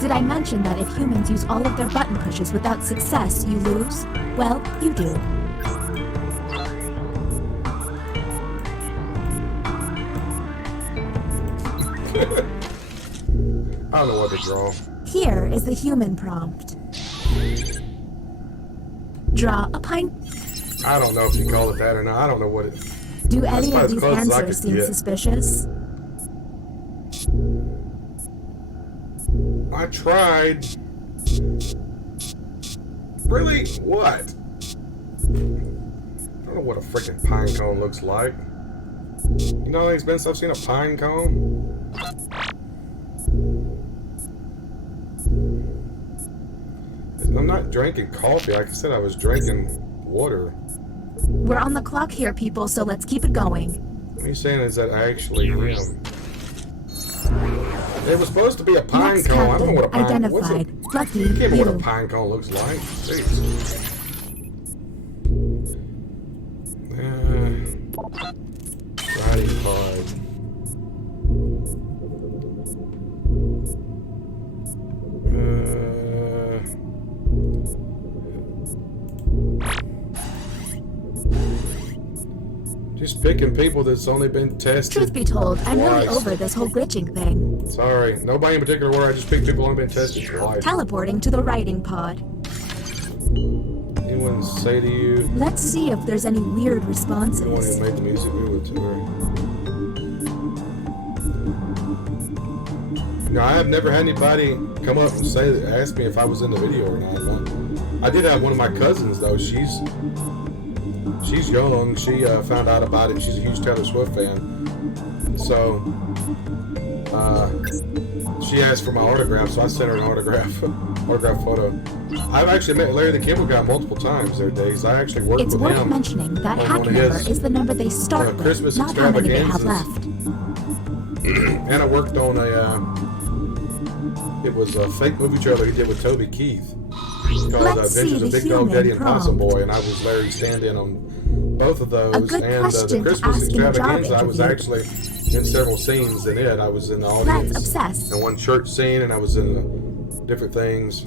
Did I mention that if humans use all of their button pushes without success, you lose? Well, you do. I don't know what to draw. Here is the human prompt. Draw a pine. I don't know if you call it that or not. I don't know what it is. Do That's any about of as these close as I answers could seem get. suspicious? I tried. Really? What? I don't know what a freaking pine cone looks like. You know how many times I've seen a pine cone? I'm not drinking coffee. Like I said, I was drinking water. We're on the clock here, people, so let's keep it going. What are you saying is that I actually am? It was supposed to be a pine Next cone. I don't know what a captain pine what's identified. it? Lucky I can't remember what a you. pine cone looks like. Jeez. Riding card. Just picking people that's only been tested. Truth be told, I'm really twice. over this whole glitching thing. Sorry, nobody in particular where I just picked people only been tested twice. Teleporting to the writing pod. Anyone say to you? Let's see if there's any weird The one responses. who made the music we would to her. No, I have never had anybody come up and ask me if I was in the video or not. I did have one of my cousins though. She's young. She found out about it. She's a huge Taylor Swift fan. So she asked for my autograph, so I sent her an autograph photo. I've actually met Larry the Cable Guy multiple times there, Days. I actually worked It's with worth him. mentioning that on hack one of number his, is the number they start with, Christmas not how many they have extravaganzas. left. And I worked on it was a fake movie trailer he did with Toby Keith called Let's see Adventures of the Big Dog Daddy and human Possum prompt. Boy, and I was Larry's stand-in on both of those. A good And the question to Christmas ask in a job extravaganza, I was interview. actually in several scenes in it. I was in the Let's audience obsess. in one church scene, and I was in different things.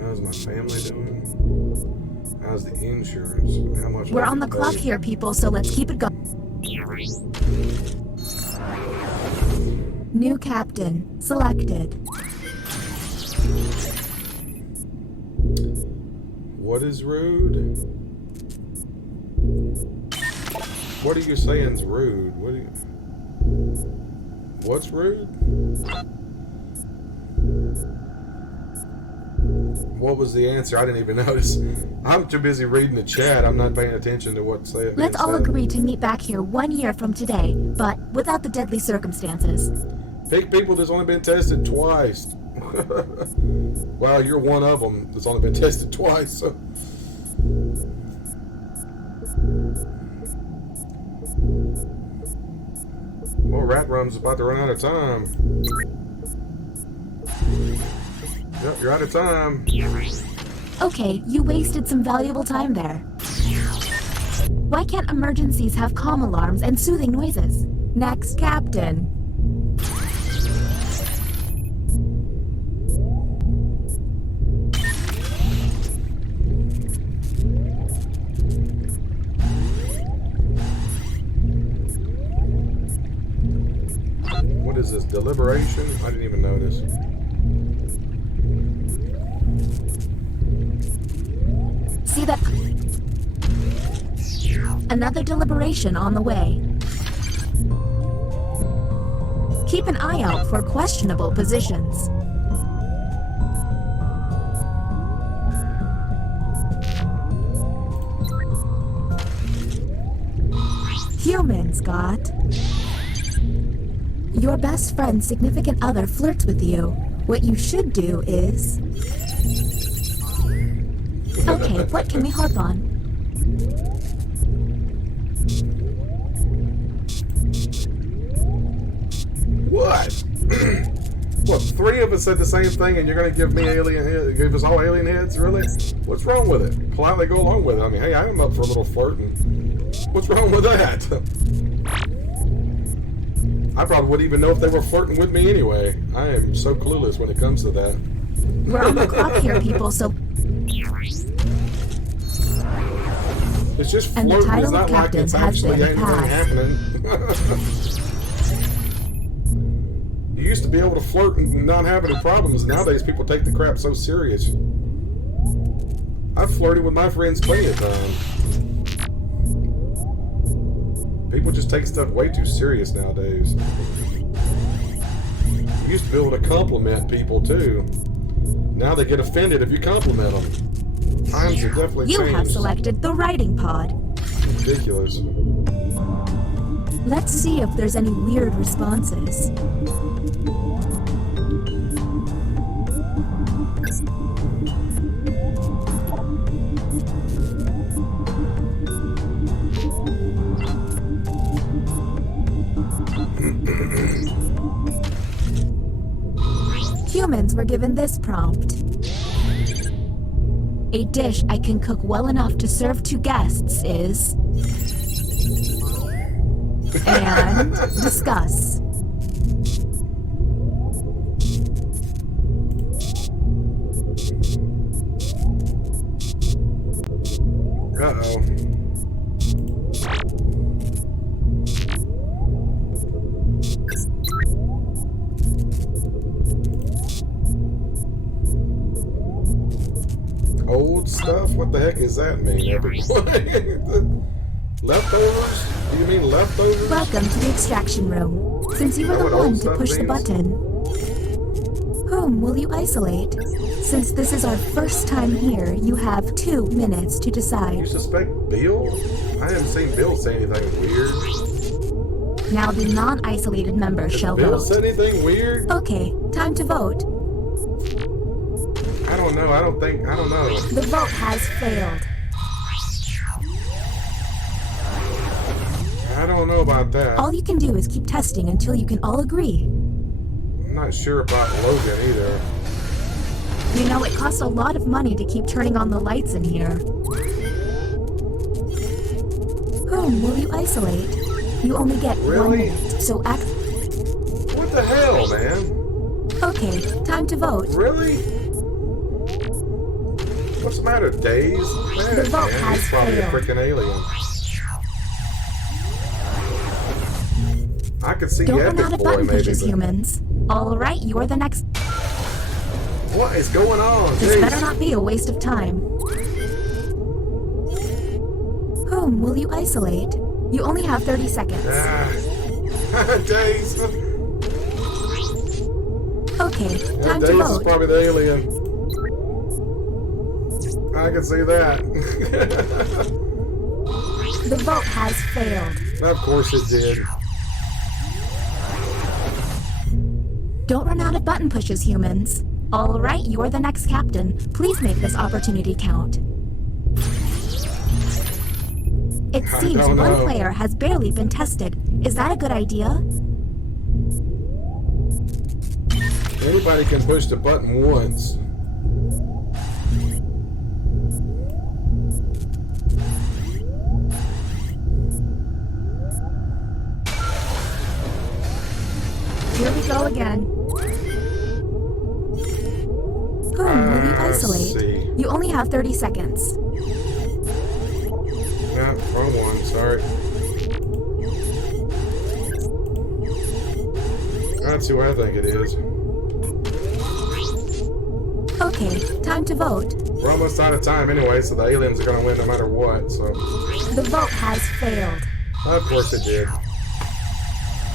How's my family doing? How's the insurance? How much? We're on the clock here, people, so let's keep it going. New captain selected. What is rude? What are you saying's rude? What's rude? What was the answer? I didn't even notice. I'm too busy reading the chat. I'm not paying attention to what's said. Let's all agree to meet back here 1 year from today, but without the deadly circumstances. Pick people that's only been tested twice. Well, you're one of them that's only been tested twice. So. Well, Rat Rum's about to run out of time. Yep, you're out of time. Okay, you wasted some valuable time there. Why can't emergencies have calm alarms and soothing noises? Next captain. What is this, deliberation? I didn't even notice. See that? Another deliberation on the way. Keep an eye out for questionable positions. Humans, Scott. Your best friend's significant other flirts with you. What you should do is... Okay, what can we harp on? What? What, 3 of us said the same thing and you're going to give me alien heads, give us all alien heads? Really? What's wrong with it? Politely go along with it. I mean, hey, I'm up for a little flirting. What's wrong with that? I probably wouldn't even know if they were flirting with me anyway. I am so clueless when it comes to that. We're on the clock here, people, so... It's just And the flirting. title It's not of like captain it's has actually been anything passed. happening. You used to be able to flirt and not have any problems. Nowadays, people take the crap so serious. I've flirted with my friends plenty of times. People just take stuff way too serious nowadays. You used to be able to compliment people too. Now they get offended if you compliment them. Times have definitely You changed. have selected the writing pod. Ridiculous. Let's see if there's any weird responses. Humans were given this prompt. A dish I can cook well enough to serve to guests is... and discuss. Uh-oh. Old stuff? What the heck does that mean, everyone? Leftovers? Do you mean leftovers? Welcome to the extraction room. Since you were the one to push the button, whom will you isolate? Since this is our first time here, you have 2 minutes to You decide. suspect Bill? I haven't seen Bill say anything weird. Now the non-isolated members shall Bill vote. said anything weird? Okay, time to vote. I don't know. I don't know. The vote has failed. I don't know about that. All you can do is keep testing until you can all agree. I'm not sure about Logan either. You know, it costs a lot of money to keep turning on the lights in here. Whom will you isolate? You only get 1 Really? minute, so act... What the hell, man? Okay, time to vote. Really? What's the matter, Days? Man, The vote man, has he's probably a failed. freaking alien. I could see Don't run Epic out of Boy button maybe. pushes, But humans. Alright, you're the next... what is going on? This Jeez. better not be a waste of time. Whom will you isolate? You only have 30 seconds. Days. Okay, time Days to is vote. probably the alien. I can see that. The vote has failed. Of course it did. Don't run out of button pushes, humans. Alright, you're the next captain. Please make this opportunity count. It I seems don't one know. player has barely been tested. Is that a good idea? Anybody can push the button once. Here we go again. Whom will you Let's isolate? see. You only have 30 seconds. Yeah, wrong one, sorry. That's who I think it is. Okay, time to vote. We're almost out of time anyway, so the aliens are gonna win no matter what, so. The vote has failed. Of course it did.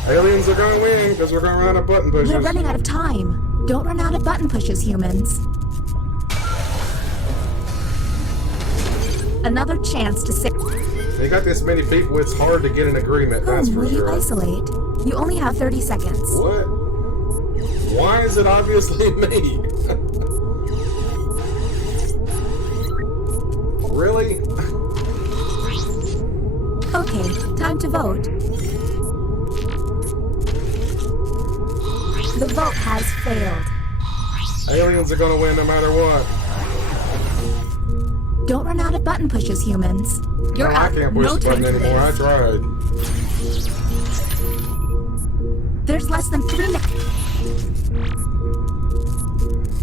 Aliens are gonna win, because we're gonna run out of button pushers. We're running out of time. Don't run out of button pushes, humans. Another chance to say... You got this many people, it's hard to get an agreement, that's Whom for will you sure. isolate? You only have 30 seconds. What? Why is it obviously me? Really? Okay, time to vote. The vote has failed. Aliens are gonna win no matter what. Don't run out of button pushes, humans. You're No, out. I can't push No the time button for anymore, I this. tried. There's less than 3 minutes.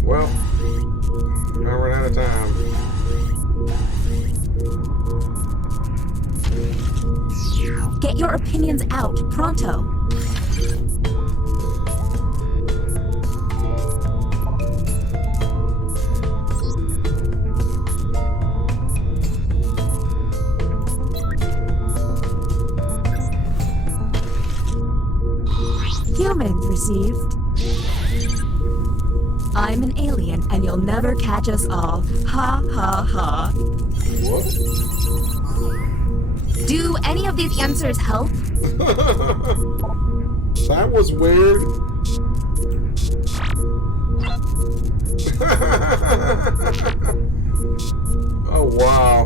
Well, I ran out of time. Get your opinions out, pronto. Humans received. I'm an alien and you'll never catch us all. Ha ha ha. What? Do any of these answers help? That was weird. Oh, wow.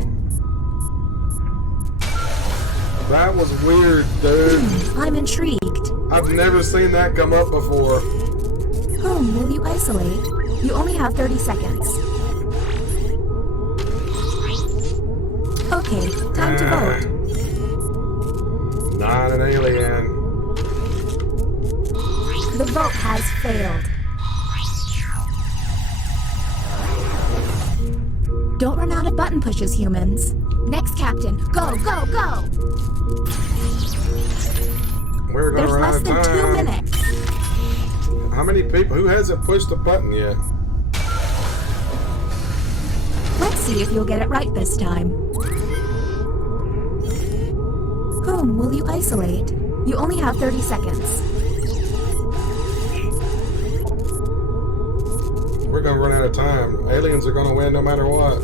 That was weird, dude. I'm intrigued. I've never seen that come up before. Whom will you isolate? You only have 30 seconds. Okay, time to vote. Not an alien. The vote has failed. Don't run out of button pushes, humans. Next captain, go, go, go! We're gonna There's run less out of than time. 2 minutes. How many people? Who hasn't pushed the button yet? Let's see if you'll get it right this time. Whom will you isolate? You only have 30 seconds. We're gonna run out of time. Aliens are gonna win no matter what.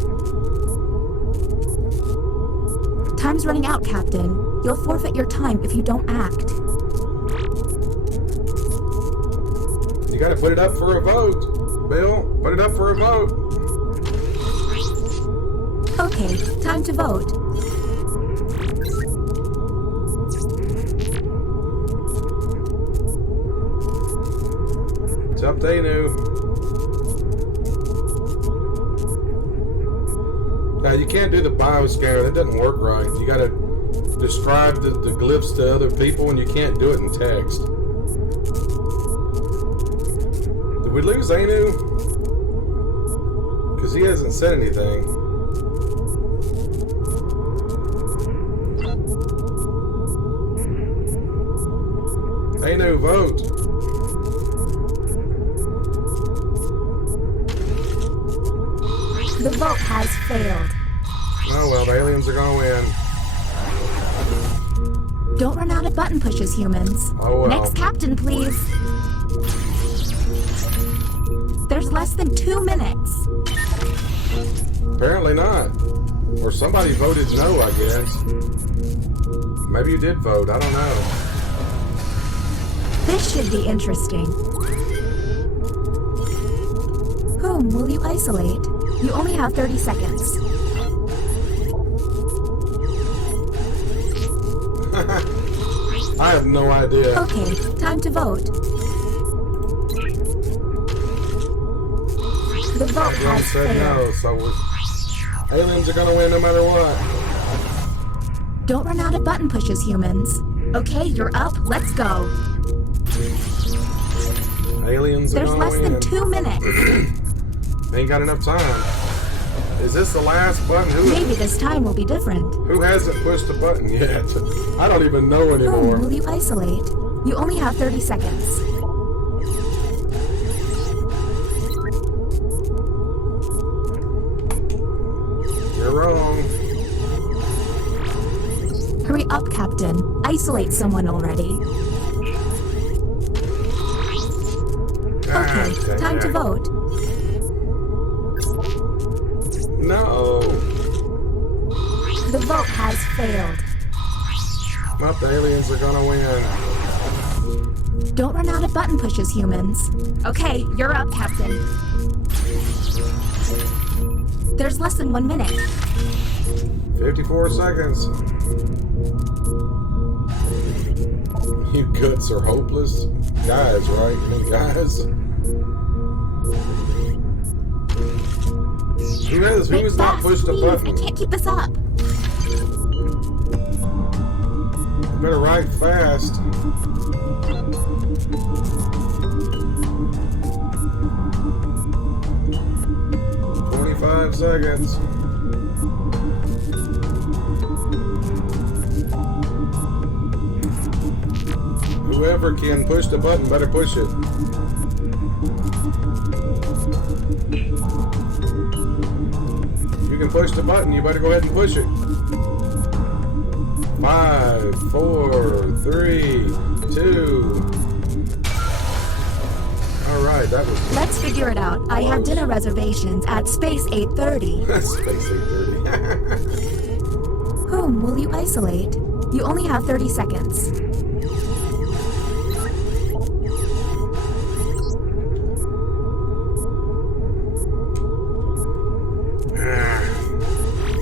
Time's running out, Captain. You'll forfeit your time if you don't act. You gotta put it up for a vote. Bill, put it up for a vote. Okay, time to vote. It's up to Anu. Now, you can't do the bioscanner. That doesn't work right. You gotta describe the glyphs to other people, and you can't do it in text. Did we lose Anu? Because he hasn't said anything. Anu, vote. The vote has failed. Oh well, the aliens are gonna win. Don't run out of button pushes, humans. Oh well. Next captain, please. There's less than 2 minutes. Apparently not. Or somebody voted no, I guess. Maybe you did vote, I don't know. This should be interesting. Whom will you isolate? You only have 30 seconds. I have no idea. Okay, time to vote. The vote Everyone has said failed. no, so aliens are gonna win no matter what. Don't run out of button pushes, humans. Okay, you're up. Let's go. Aliens are There's gonna less win. than 2 minutes. Ain't got enough time. Is this the last button? Maybe this time will be different. Who hasn't pushed the button yet? I don't even know Whom anymore. will you isolate? You only have 30 seconds. You're wrong. Hurry up, Captain. Isolate someone already. Okay, Ah, time to dang. vote. No. The vote has failed. Not the aliens are gonna win. Don't run out of button pushes, humans. Okay, you're up, Captain. There's less than 1 minute. 54 seconds. You guts are hopeless. Guys, right? I mean, guys. Who has Make not fast, pushed the please. button? I can't keep this up. You better write fast. "25 seconds. Whoever can push the button better push it. You can push the button, you better go ahead and push it. 5, 4, 3, 2. Alright, that was Let's figure it out. I have dinner reservations at Space 830. Space 830. Whom whom will you isolate? You only have 30 seconds.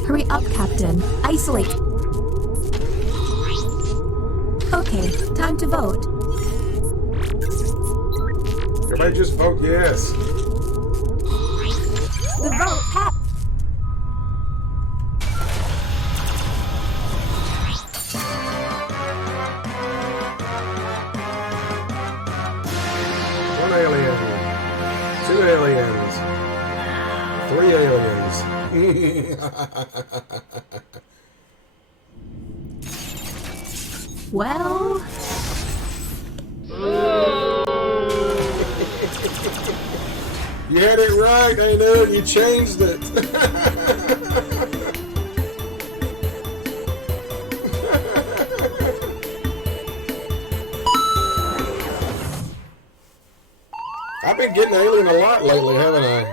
Hurry up, Captain. Isolate. Okay, time to vote. Everybody just vote yes. The vote passed. One alien. Two aliens. Three aliens. Well... You had it right, I know, you changed it. I've been getting alien a lot lately, haven't I?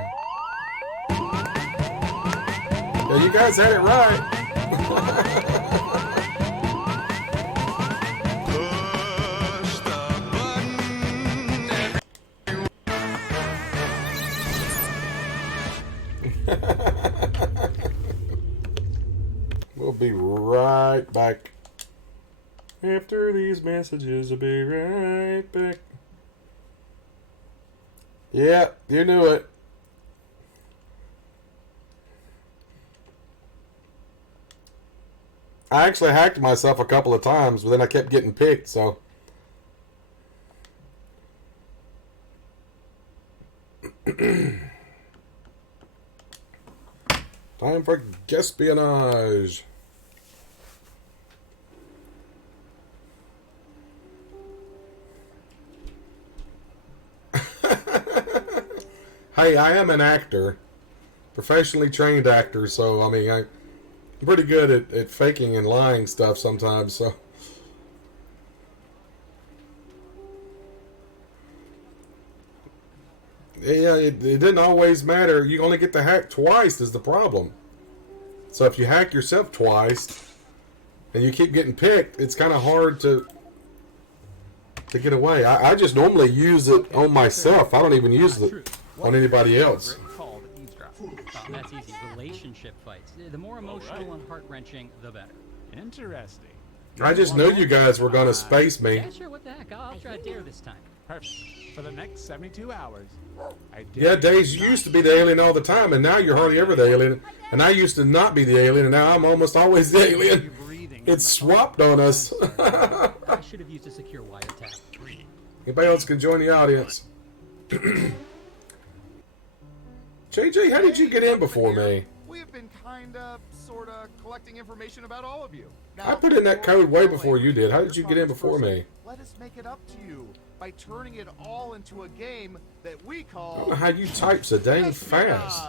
Yeah, you guys had it right. We'll be right back. After these messages, I'll be right back. Yeah, you knew it. I actually hacked myself a couple of times, but then I kept getting picked, so... Time for Guesspionage. Hey, I am an actor. Professionally trained actor, so, I mean, I'm pretty good at faking and lying stuff sometimes, so... Yeah, it didn't always matter. You only get to hack twice is the problem. So if you hack yourself twice and you keep getting picked, it's kind of hard to get away. I just normally use it on myself. I don't even use it on anybody else. That's easy. Relationship fights. The more emotional and heart-wrenching, the better. Interesting. I just knew you guys were going to space me. Yeah, sure. What the heck? I'll try to dare this time. Perfect. For the next 72 hours. Yeah, Days, you used to be the alien all the time, and now you're hardly ever the alien. And I used to not be the alien, and now I'm almost always the alien. It's swapped on us. I should have used a secure wiretap. Anybody else can join the audience. JJ, how did you get in before me? We have been sorta collecting information about all of you. I put in that code way before you did. How did you get in before me? Let us make it up to you by turning it all into a game that we I call... don't know how you type so dang fast.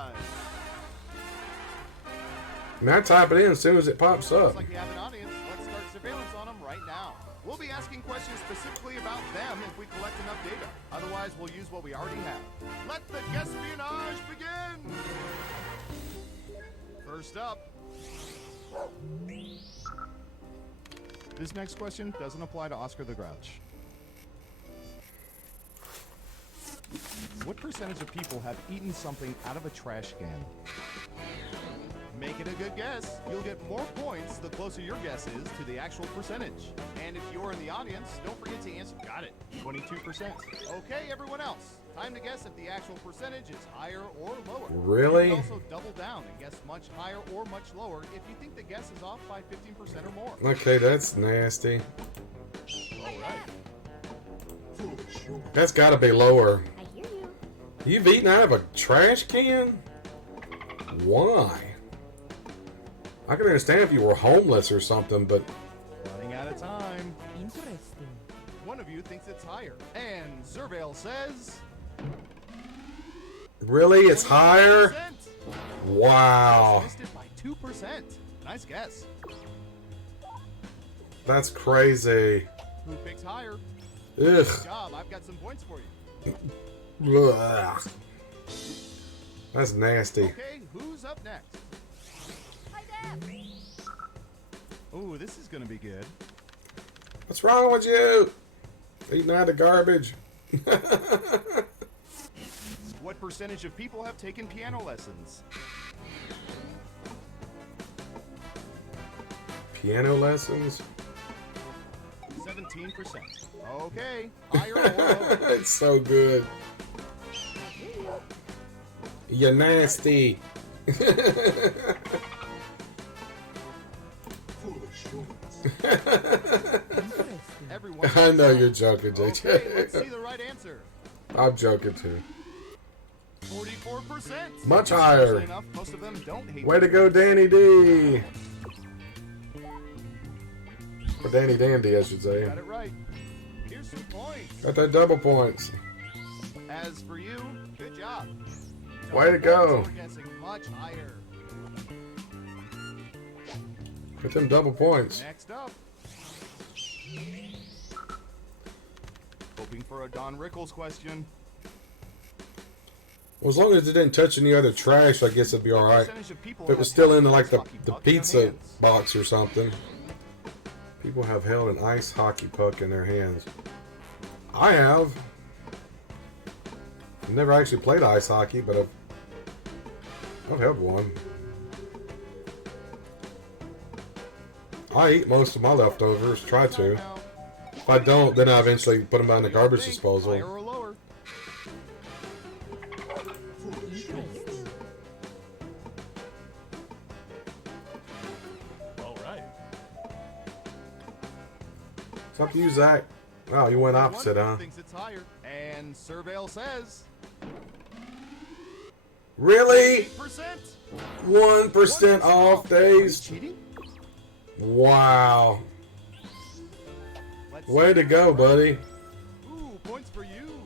And I type it in as soon as it pops up. Looks like we have an audience. Let's start surveillance on them right now. We'll be asking questions specifically about them if we collect enough data. Otherwise, we'll use what we already have. Let the Guesspionage begin! First up. This next question doesn't apply to Oscar the Grouch. What percentage of people have eaten something out of a trash can? Make it a good guess. You'll get more points the closer your guess is to the actual percentage. And if you're in the audience, don't forget to answer. Got it. 22%. Okay, everyone else. Time to guess if the actual percentage is higher or lower. Really? You can also double down and guess much higher or much lower if you think the guess is off by 15% or more. Okay, that's nasty. All right. That's got to be lower. You've eaten out of a trash can? Why? I can understand if you were homeless or something, but... Running out of time. Interesting. One of you thinks it's higher. And Zervail says... Really? It's higher? 20%. Wow. Missed it by 2%. Nice guess. That's crazy. Who picks higher? Ugh. Good job. I've got some points for you. Ugh. That's nasty. Okay, who's up next? Ooh, this is gonna be good. What's wrong with you? Eating out of garbage. What percentage of people have taken piano lessons? Piano lessons? 17%. Okay, higher or lower? It's so good. You're nasty. Everyone I know you're joking, JJ. Okay, let's see the right answer. I'm joking too. 44%. Much higher. Strangely enough, most of them don't hate Way to go, Danny D. Or Danny Dandy, I should say. Got it right. Here's some points. Got that double points. As for you, good job. Way to go. We're guessing much higher. Get them double points. Next up. Hoping for a Don Rickles question. Well, as long as it didn't touch any other trash, I guess it'd be alright. If it was still in like the pizza box or something. People have held an ice hockey puck in their hands. I have. I've never actually played ice hockey, but I've held one. I eat most of my leftovers, try to. If I don't, then I eventually put them in the garbage disposal. Higher or lower? All right. It's up to you, Zach. Wow, you went opposite, huh? Thinks it's higher. And Surveil says Really? 8%. 1% off days? Cheating? Wow. Let's Way see. to go, buddy. Ooh, points for you.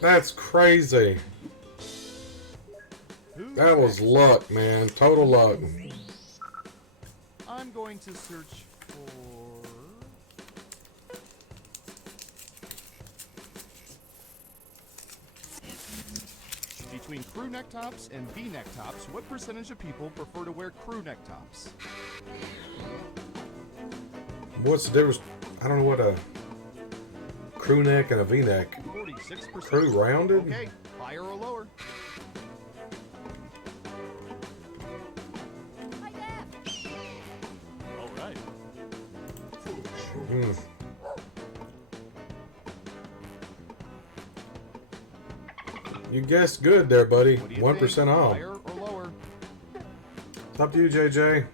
That's crazy. Who's That was next? luck, man. Total luck. I'm going to search for between crew neck tops and V-neck tops, what percentage of people prefer to wear crew neck tops? What's the difference? I don't know what a crew neck and a V-neck. 46%. Crew rounded? Okay, higher or lower? All right. Hmm. You guessed good there, buddy. What do you 1% think? off. Higher or lower? It's up to you, JJ.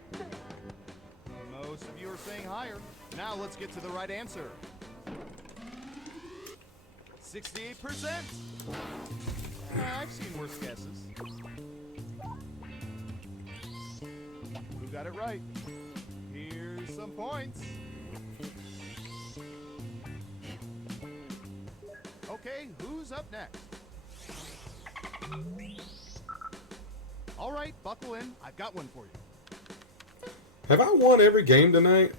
Most of you are saying higher. Now let's get to the right answer. 68%. I've seen worse guesses. Who got it right? Here's some points. Okay, who's up next? All right, buckle in. I've got one for you. Have I won every game tonight?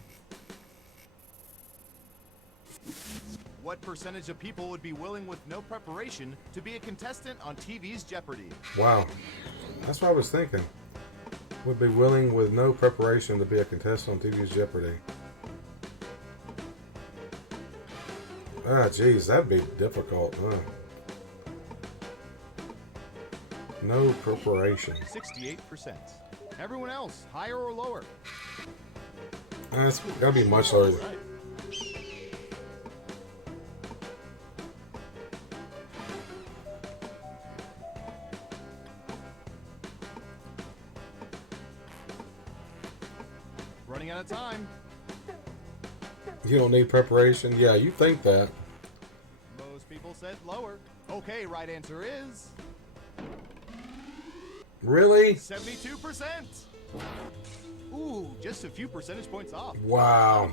What percentage of people would be willing with no preparation to be a contestant on TV's Jeopardy? Wow. That's what I was thinking. Would be willing with no preparation to be a contestant on TV's Jeopardy. Ah, geez, that'd be difficult, huh? No preparation. 68%. Everyone else, higher or lower? That's gotta be much lower. Right. Running out of time. You don't need preparation? Yeah, you think that. Most people said lower. Okay, right answer is Really? 72%. Ooh, just a few percentage points off. Wow.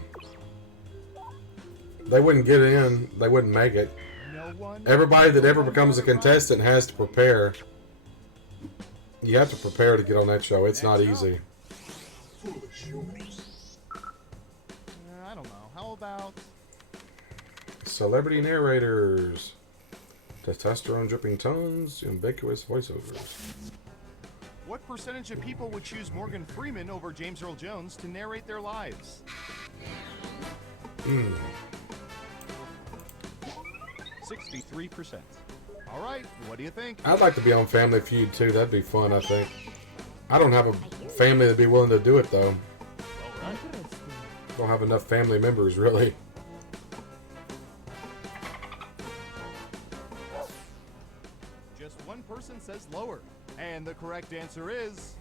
They wouldn't get in. They wouldn't make it. No one. Everybody that ever becomes a contestant has to prepare. You have to prepare to get on that show. It's not easy. I don't know. How about Celebrity narrators. Testosterone dripping tones. Ubiquitous voiceovers. what percentage of people would choose Morgan Freeman over James Earl Jones to narrate their lives? 63%. All right, what do you think? I'd like to be on Family Feud too. That'd be fun, I think. I don't have a family that'd be willing to do it though. Don't have enough family members, really. Just one person says lower. And the correct answer is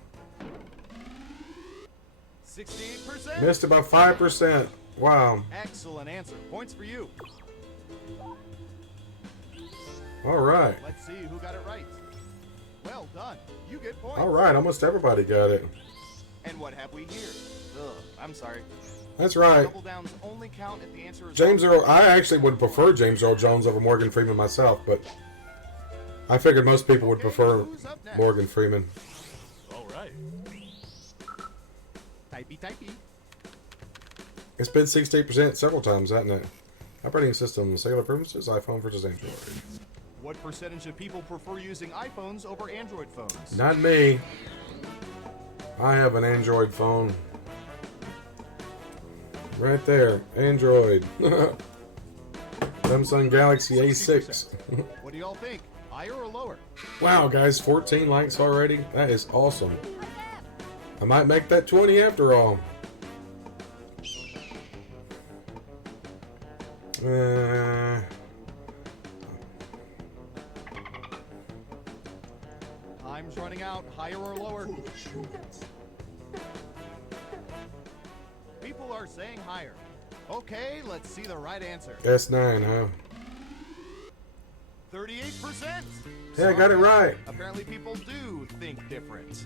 68%. Missed about 5%. Wow. Excellent answer. Points for you. All right. Let's see who got it right. Well done. You get points. All right. Almost everybody got it. And what have we here? Ugh, I'm sorry. That's right. Double downs only count if the answer is James Earl. I actually would prefer James Earl Jones over Morgan Freeman myself, but I figured most people would prefer Morgan Freeman. All right. Typey. It's been 68% several times, hasn't it? Operating system, cellular preferences, iPhone versus Android. What percentage of people prefer using iPhones over Android phones? Not me. I have an Android phone. Right there, Android. Samsung Galaxy A6. What do y'all think? Higher or lower? Wow, guys, 14 likes already? That is awesome. I might make that 20 after all. Time's running out. Higher or lower? People are saying higher. Okay, let's see the right answer. S9, huh? 38%. Yeah, I got it right. Apparently people do think different.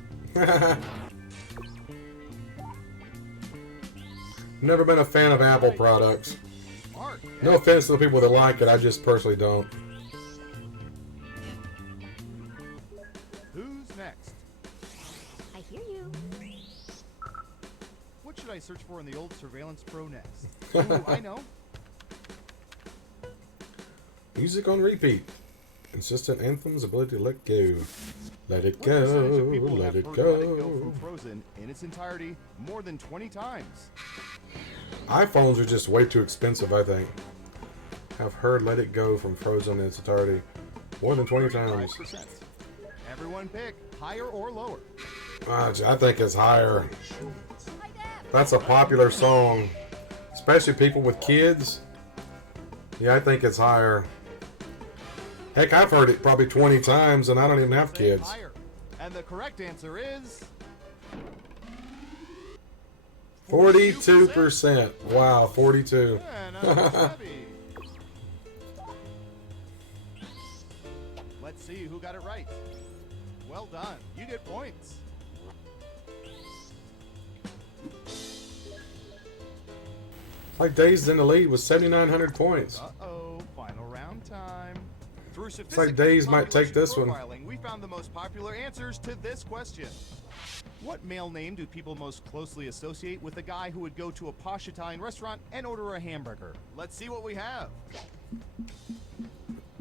Never been a fan of Apple products. Smart. No offense to the people that like it, I just personally don't. Who's next? I hear you. What should I search for in the old Surveillance Pro next? Ooh, I know. Music on repeat. Consistent anthems, ability to let go. Let it What percentage of people go, have let it heard Let It Go go. from Frozen in its entirety more than 20 times? iPhones are just way too expensive, I think. I've heard Let It Go from Frozen in its entirety more than 20 times. 5%. Everyone pick higher or lower. I think it's higher. That's a popular song. Especially people with kids. Yeah, I think it's higher. Heck, I've heard it probably 20 times and I don't even have Say kids. higher. And the correct answer is 42%. Wow, 42. Yeah, not shabby. Let's see who got it right. Well done. You get points. Like Dazed in the lead with 7,900 points. Uh-oh. Final round time. Through like Days might take this one. profiling, we found the most popular answers to this question. What male name do people most closely associate with the guy who would go to a posh Italian restaurant and order a hamburger? Let's see what we have.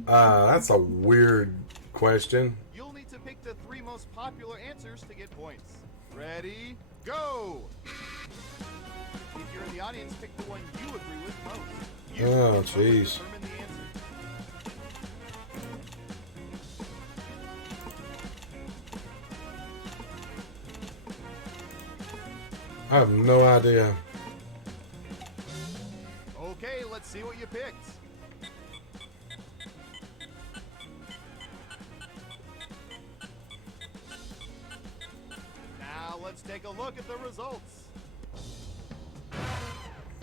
That's a weird question. You'll need to pick the 3 most popular answers to get points. Ready? Go! If you're in the audience, pick the one you agree with most. You Oh, will jeez. determine the answer. I have no idea. Okay, let's see what you picked. Now let's take a look at the results.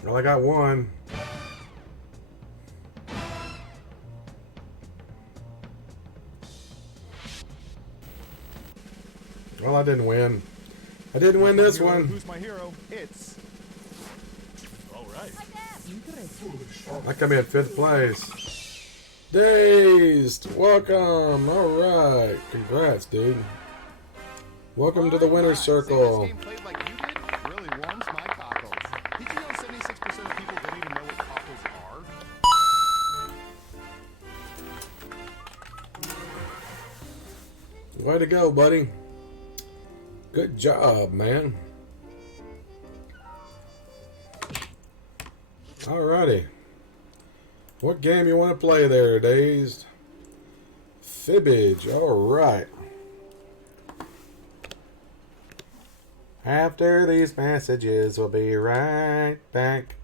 Well, I got one. Well, I didn't win. I didn't win this one. Who's my hero? It's... I come in 5th place. Dazed! Welcome! Alright. Congrats, dude. Welcome to the winner's circle. Seeing this game played like you did really warms my cockles. Did you know 76% of people don't even know what cockles are? Way to go, buddy. Good job, man. Alrighty. What game you want to play there, Dazed? Fibbage. Alright. After these messages, we'll be right back.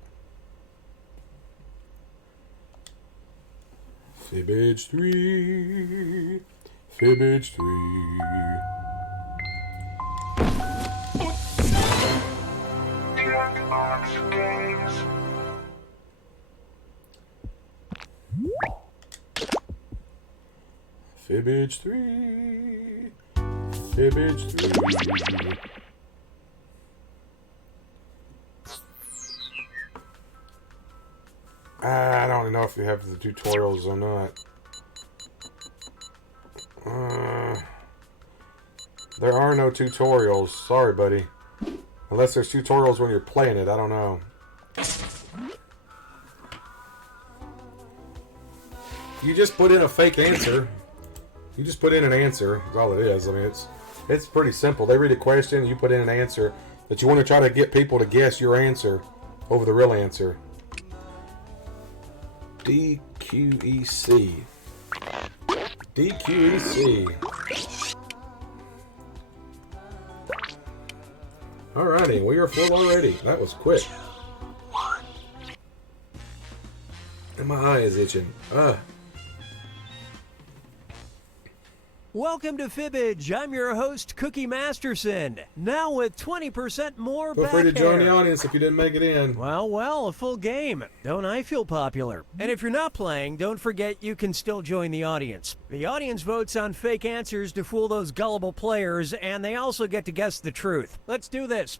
Fibbage 3. Fibbage 3. Fibbage 3. Fibbage 3. I don't know if you have the tutorials or not. There are no tutorials. Sorry, buddy. Unless there's tutorials when you're playing it. I don't know. You just put in a fake answer. You just put in an answer. That's all it is. I mean, it's pretty simple. They read a question. You put in an answer that you want to try to get people to guess your answer over the real answer. DQEC. DQEC. Alrighty, we are full already. That was quick. And my eye is itching. Welcome to Fibbage. I'm your host, Cookie Masterson. Now with 20% more Feel back free to join hair. the audience if you didn't make it in. Well, a full game. Don't I feel popular? And if you're not playing, don't forget you can still join the audience. The audience votes on fake answers to fool those gullible players, and they also get to guess the truth. Let's do this.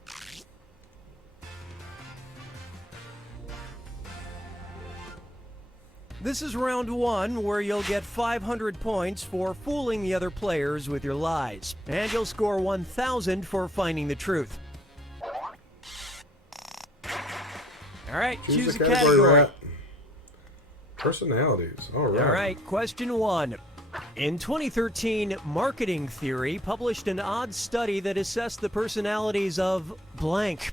This is round one, where you'll get 500 points for fooling the other players with your lies. And you'll score 1,000 for finding the truth. All right, choose a category. Rat. Personalities. All right. All right, question one. In 2013, Marketing Theory published an odd study that assessed the personalities of blank.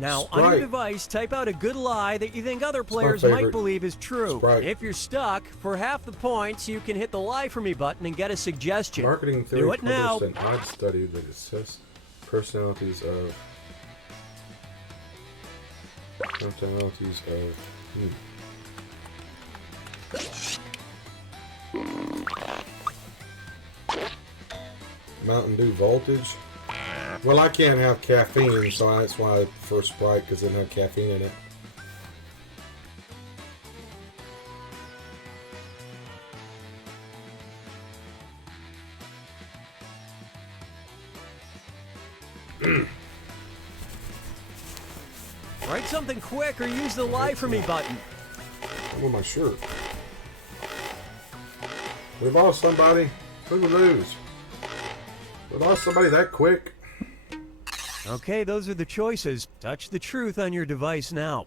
Now, on your device, type out a good lie that you think other players might believe is true. If you're stuck, for half the points, you can hit the Lie For Me button and get a suggestion. Marketing Theory Do it now. published an odd study that assessed personalities of... Mountain Dew Voltage. Well, I can't have caffeine, so that's why I prefer Sprite, because it doesn't have caffeine in it. Write something quick or use the Lie For Me button. I'm on my shirt. We lost somebody. Who would lose? We lost somebody that quick. Okay, those are the choices. Touch the truth on your device now.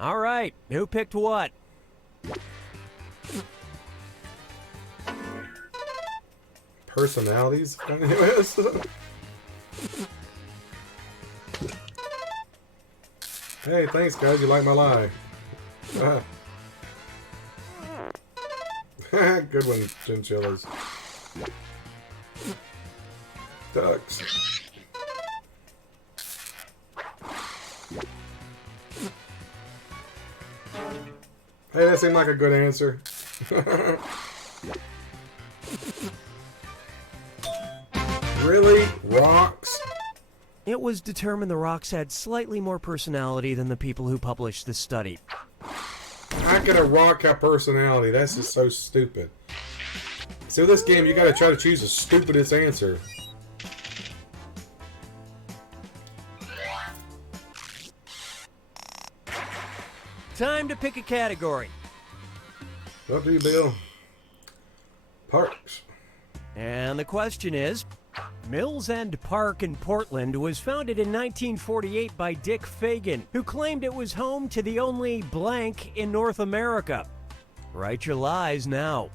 All right, who picked what? Personalities? Hey, thanks guys, you like my lie. Good one, chinchillas. Ducks. Hey, that seemed like a good answer. Really? Rocks? It was determined the rocks had slightly more personality than the people who published the study. How can a rock have personality? That's just so stupid. See, with this game, you gotta try to choose the stupidest answer. Time to pick a category. What do you, Bill? Parks. And the question is, Mills End Park in Portland was founded in 1948 by Dick Fagan, who claimed it was home to the only blank in North America. Write your lies now.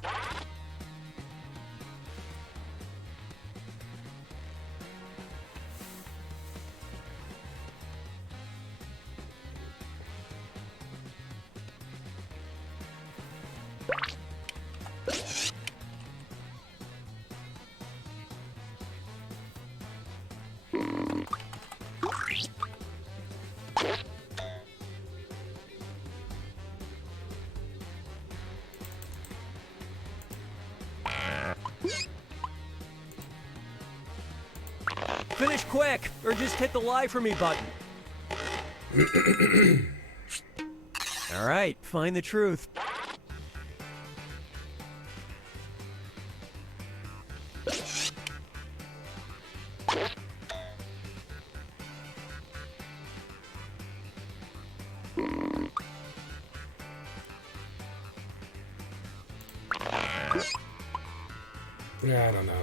Finish quick, or just hit the lie for me button. All right, find the truth. Yeah, I don't know.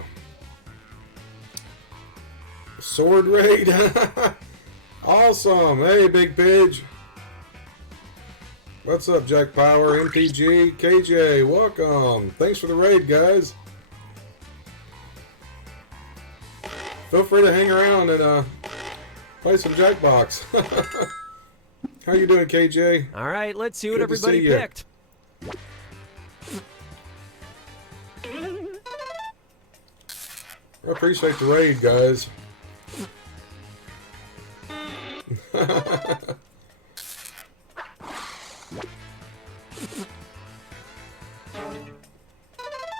Sword raid. Awesome. Hey, Big Pidge. What's up, Jack Power, MTG, KJ? Welcome. Thanks for the raid, guys. Feel free to hang around and play some Jackbox. How you doing, KJ? All right, let's see what Good to everybody see ya. picked. I appreciate the raid, guys.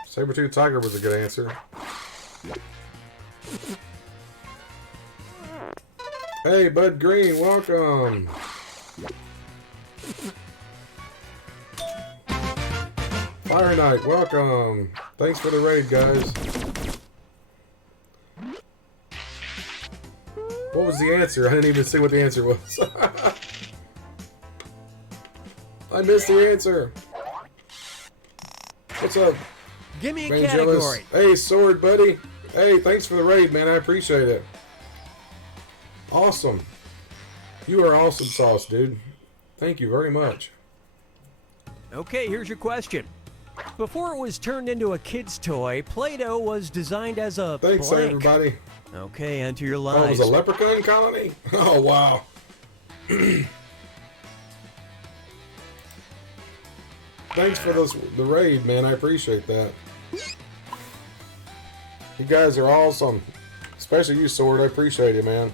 Saber-tooth tiger was a good answer. Hey, Bud Green, welcome. Fire Knight, welcome. Thanks for the raid, guys. What was the answer? I didn't even see what the answer was. I missed the answer. What's up, Give me a Vangelis? category. Hey, Sword Buddy. Hey, thanks for the raid, man. I appreciate it. Awesome. You are awesome sauce, dude. Thank you very much. Okay, here's your question. Before it was turned into a kid's toy, Play-Doh was designed as a Thanks, blank. everybody. Okay, enter your Oh, it was lies. a leprechaun colony? Oh, wow. Thanks for the raid, man. I appreciate that. You guys are awesome. Especially you, Sword. I appreciate it, man.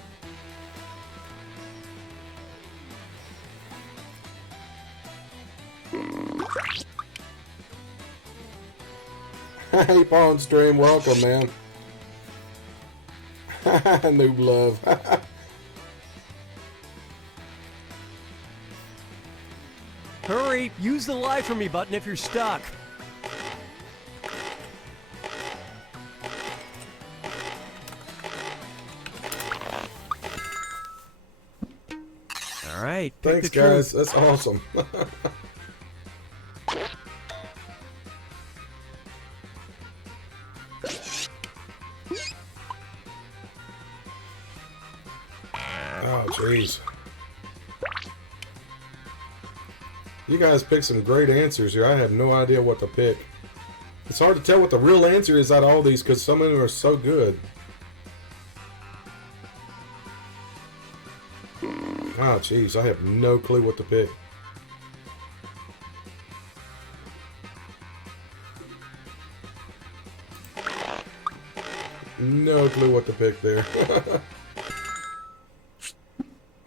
Hey, Pawn Stream. Welcome, man. Noob love. Hurry, use the lie for me button if you're stuck. All right, pick Thanks, the guys. truth. That's awesome. Oh, jeez. You guys picked some great answers here. I have no idea what to pick. It's hard to tell what the real answer is out of all these because some of them are so good. Oh, jeez. I have no clue what to pick. No clue what to pick there.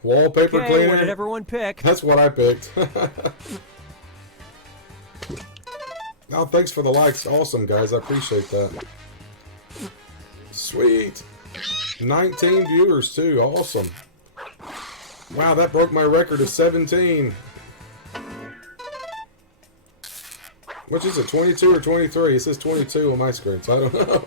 Wallpaper Okay, cleaner? what did everyone pick? That's what I picked. Oh, thanks for the likes. Awesome, guys. I appreciate that. Sweet. 19 viewers, too. Awesome. Wow, that broke my record of 17. Which is it, 22 or 23? It says 22 on my screen, so I don't know.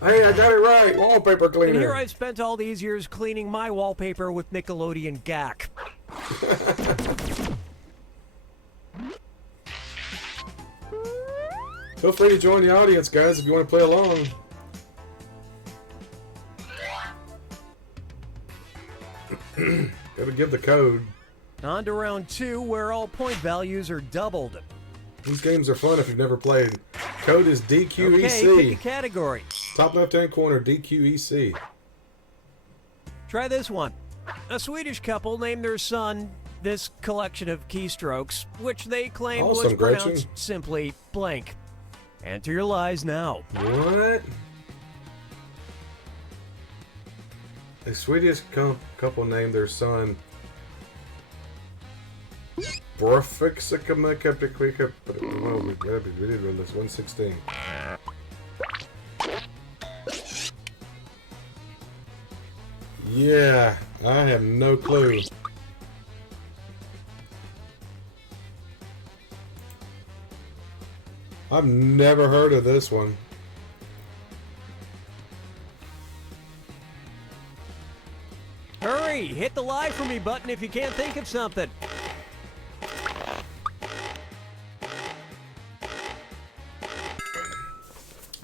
Hey, I got it right. wallpaper cleaner. And here I've spent all these years cleaning my wallpaper with Nickelodeon gack. Feel free to join the audience, guys, if you want to play along. Gotta give the code. On to round 2, where all point values are doubled. These games are fun if you've never played. Code is DQEC. Okay, pick a category. Top left-hand corner, DQEC. Try this one. A Swedish couple named their son this collection of keystrokes, which they claim was Awesome, pronounced Gretchen. simply blank. Enter your lies now. What? A Swedish couple named their son Brofixicama kept it quick up, but we did run this 116. Yeah, I have no clue. I've never heard of this one. Hurry, hit the lie for me button if you can't think of something.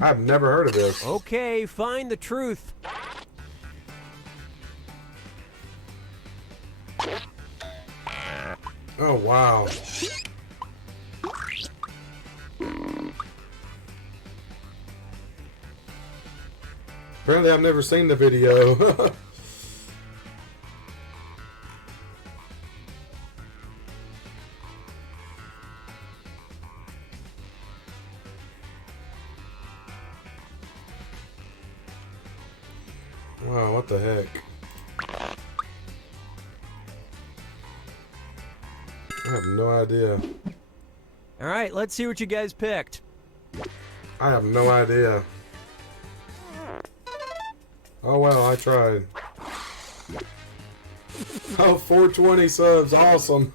I've never heard of this. Okay, find the truth. Oh, wow. Apparently I've never seen the video. Wow, what the heck? I have no idea. All right, let's see what you guys picked. I have no idea. Oh well, I tried. Oh, 420 subs, awesome.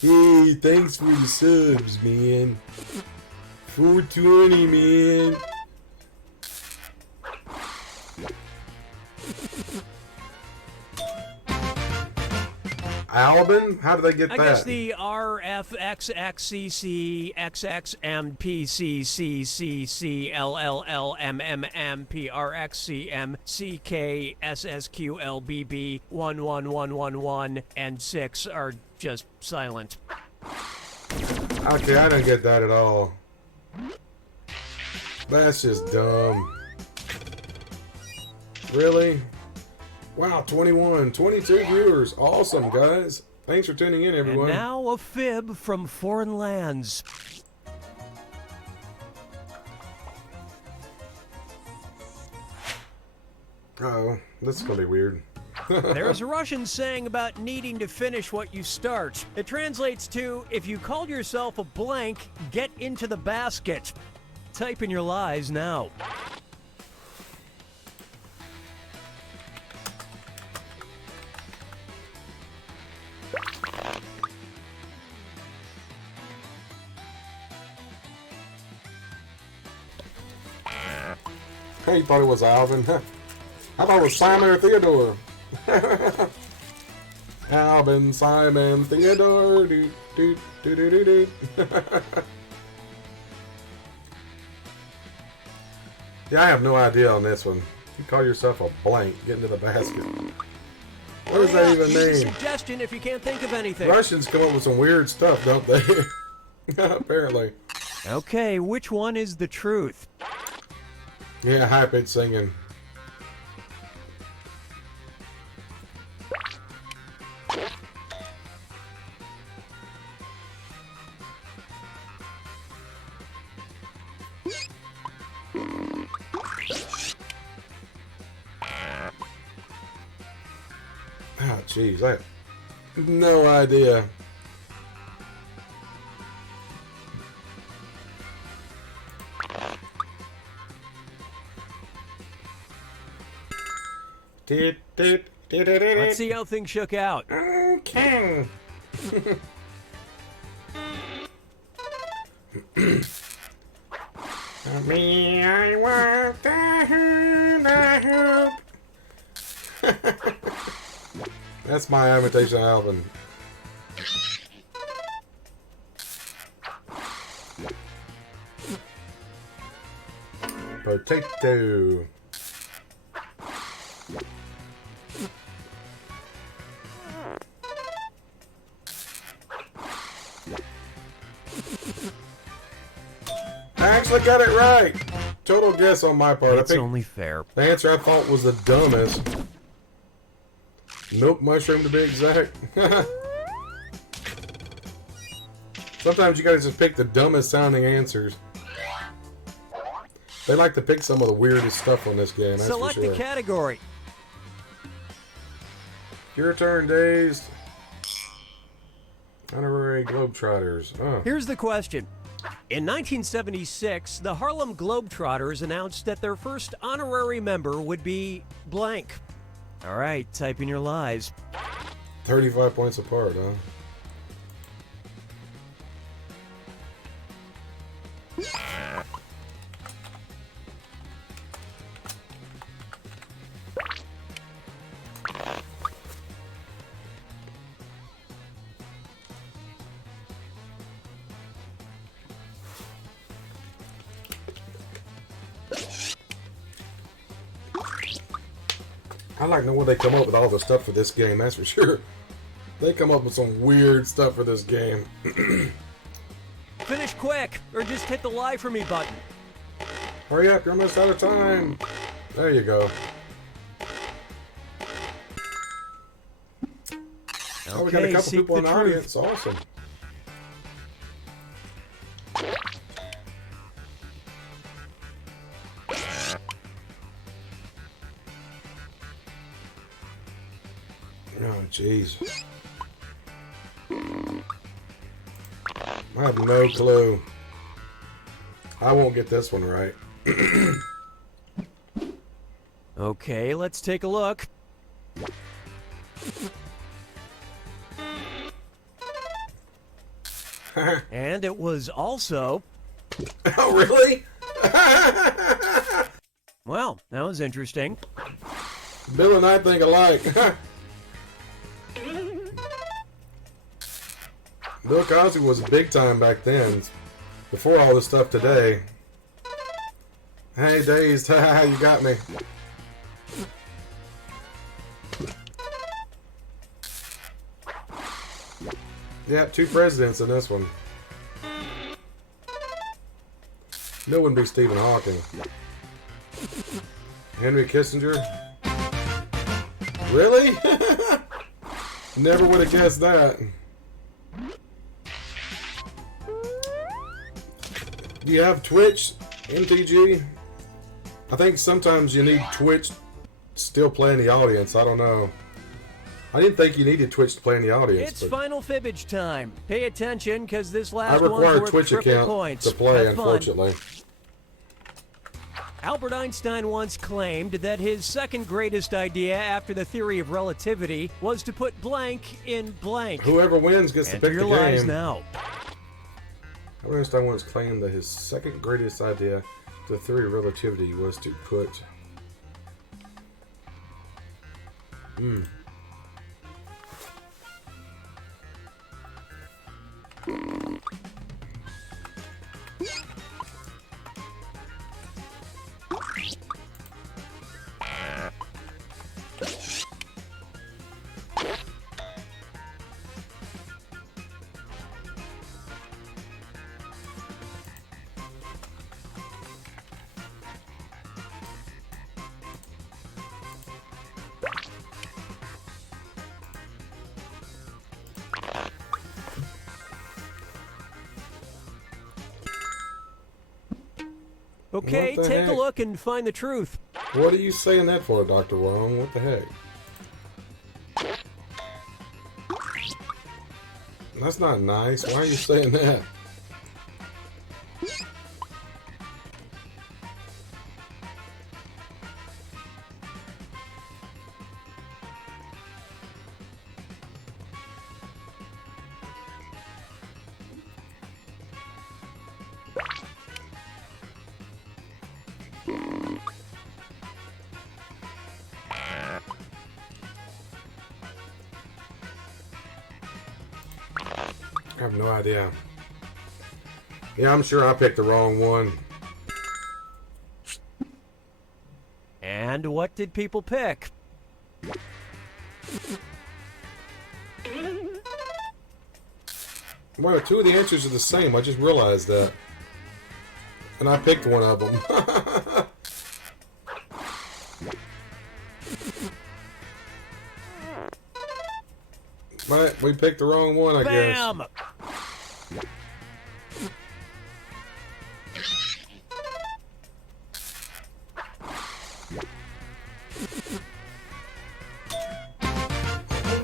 Hey, thanks for the subs, man. 420, man. Albin? How did they get that? I guess the RFXXCCXXMPCCCLLLMMMPRXCM CKSSQLBB 11111 and 6 are just silent. Okay, I don't get that at all. That's just dumb. Really? Wow, 21, 22 viewers. Awesome, guys. Thanks for tuning in, everyone. And now a fib from foreign lands. Uh-oh, this is gonna be weird. There's a Russian saying about needing to finish what you start. It translates to, if you call yourself a blank, get into the basket. Type in your lies now. Hey, you thought it was Alvin? I thought it was Simon or Theodore. Alvin, Simon, Theodore. Do, do, do, do, do, do. Yeah, I have no idea on this one. You call yourself a blank, get into the basket. What does that even Use a mean? suggestion if you can't think of anything. Russians come up with some weird stuff, don't they? Apparently. Okay, which one is the truth? Yeah, high-pitched singing. Oh, jeez, I have no idea. Let's see how things shook out. Okay. Me, I want the Can I help? That's my imitation of Alvin. Potato. I actually got it right. Total guess on my part. It's only fair. The answer I thought was the dumbest. Milk mushroom to be exact. Sometimes you gotta just pick the dumbest sounding answers. They like to pick some of the weirdest stuff on this game, that's Select for sure. a category. Your turn, Dazed. Honorary Globetrotters. Oh. Here's the question. In 1976, the Harlem Globetrotters announced that their first honorary member would be blank. All right, type in your lies. 35 points apart, huh? I like to know where they come up with all the stuff for this game, that's for sure. They come up with some weird stuff for this game. Finish quick, or just hit the lie for me button. Hurry up, you're almost out of time. There you go. Oh, we got a couple people in the audience. Awesome. Oh, jeez. I have no clue. I won't get this one right. Okay, let's take a look. And it was also... Oh, really? Well, that was interesting. Bill and I think alike. Bill Cosby was big time back then, before all this stuff today. Hey, Dazed, you got me. Yeah, 2 presidents in this one. No one be Stephen Hawking. Henry Kissinger? Really? Never would have guessed that. Do you have Twitch, MTG? I think sometimes you need Twitch to still play in the audience. I don't know. I didn't think you needed Twitch to play in the audience. It's final Fibbage time. Pay attention, because this last I require a one's Twitch worth triple account points. to play, Have fun. unfortunately. Albert Einstein once claimed that his second greatest idea after the theory of relativity was to put blank in blank. Whoever wins gets to pick the your lies game. now. Albert Einstein once claimed that his second greatest idea to the theory of relativity was to put... Okay, What the take a heck? look and find the truth. What are you saying that for, Dr. Wong? What the heck? That's not nice. Why are you saying that? I have no idea. Yeah, I'm sure I picked the wrong one. And what did people pick? Well, two of the answers are the same. I just realized that. And I picked one of them. But we picked the wrong one, I Bam! guess.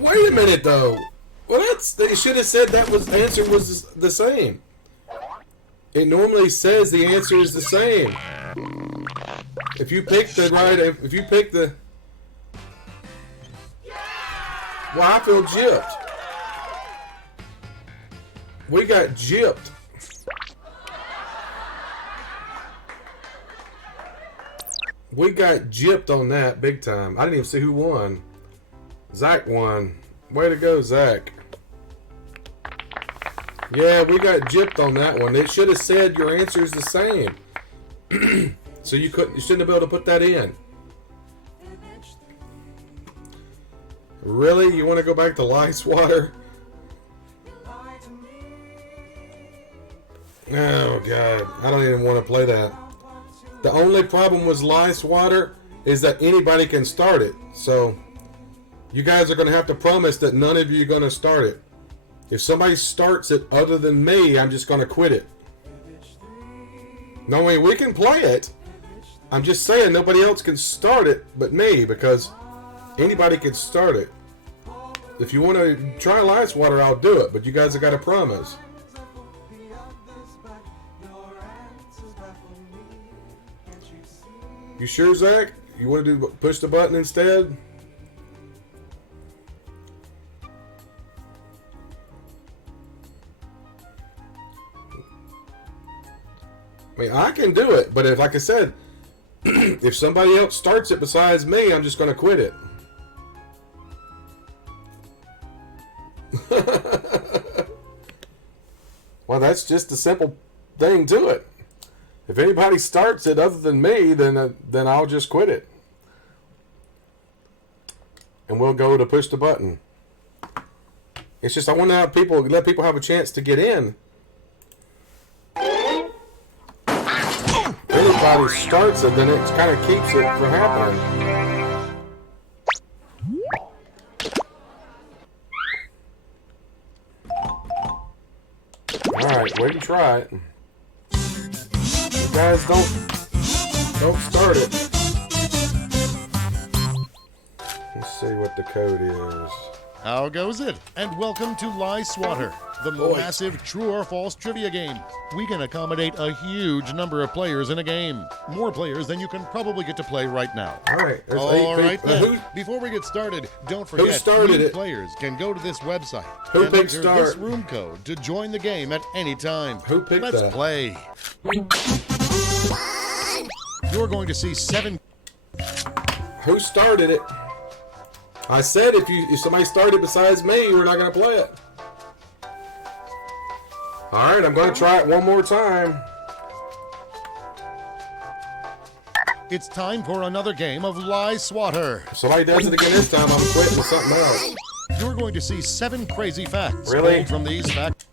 Wait a minute, though. Well, they should have said that was the answer was the same. It normally says the answer is the same. If you pick the right, if you pick the, well, I feel gypped. We got gypped. We got gypped on that big time. I didn't even see who won. Zach won. Way to go, Zach. Yeah, we got gypped on that one. It should have said your answer is the same. So you shouldn't have been able to put that in. Really? You want to go back to lie, Swatter? Oh, God. I don't even want to play that. The only problem with lie, Swatter, is that anybody can start it. So you guys are going to have to promise that none of you are going to start it. If somebody starts it other than me, I'm just going to quit it. No, I mean, we can play it. I'm just saying nobody else can start it but me, because anybody can start it. If you want to try lie, Swatter, I'll do it, but you guys have got to promise. You sure, Zach? You want to push the button instead? I mean, I can do it, but if, like I said, if somebody else starts it besides me, I'm just going to quit it. Well, that's just a simple thing to it. If anybody starts it other than me, then I'll just quit it. And we'll go to push the button. It's just I want to have let people have a chance to get in. If anybody starts it, then it kind of keeps it from happening. Alright, way to try it. You guys don't start it. Let's see what the code is. How goes it? And welcome to Lie Swatter, the massive true or false trivia game. We can accommodate a huge number of players in a game. More players than you can probably get to play right now. Alright, there's All 8 right people. then. Before we get started, don't forget started new it? players can go to this website Who and picked enter start? this room code to join the game at any time. Who picked Let's that? play. You're going to see 7. Who started it? I said if somebody started besides me, we're not going to play it. Alright, I'm going to try it one more time. It's time for another game of Lie Swatter. If somebody does it again this time, I'm quitting with something else. You're going to see 7 crazy facts Really? pulled from these facts.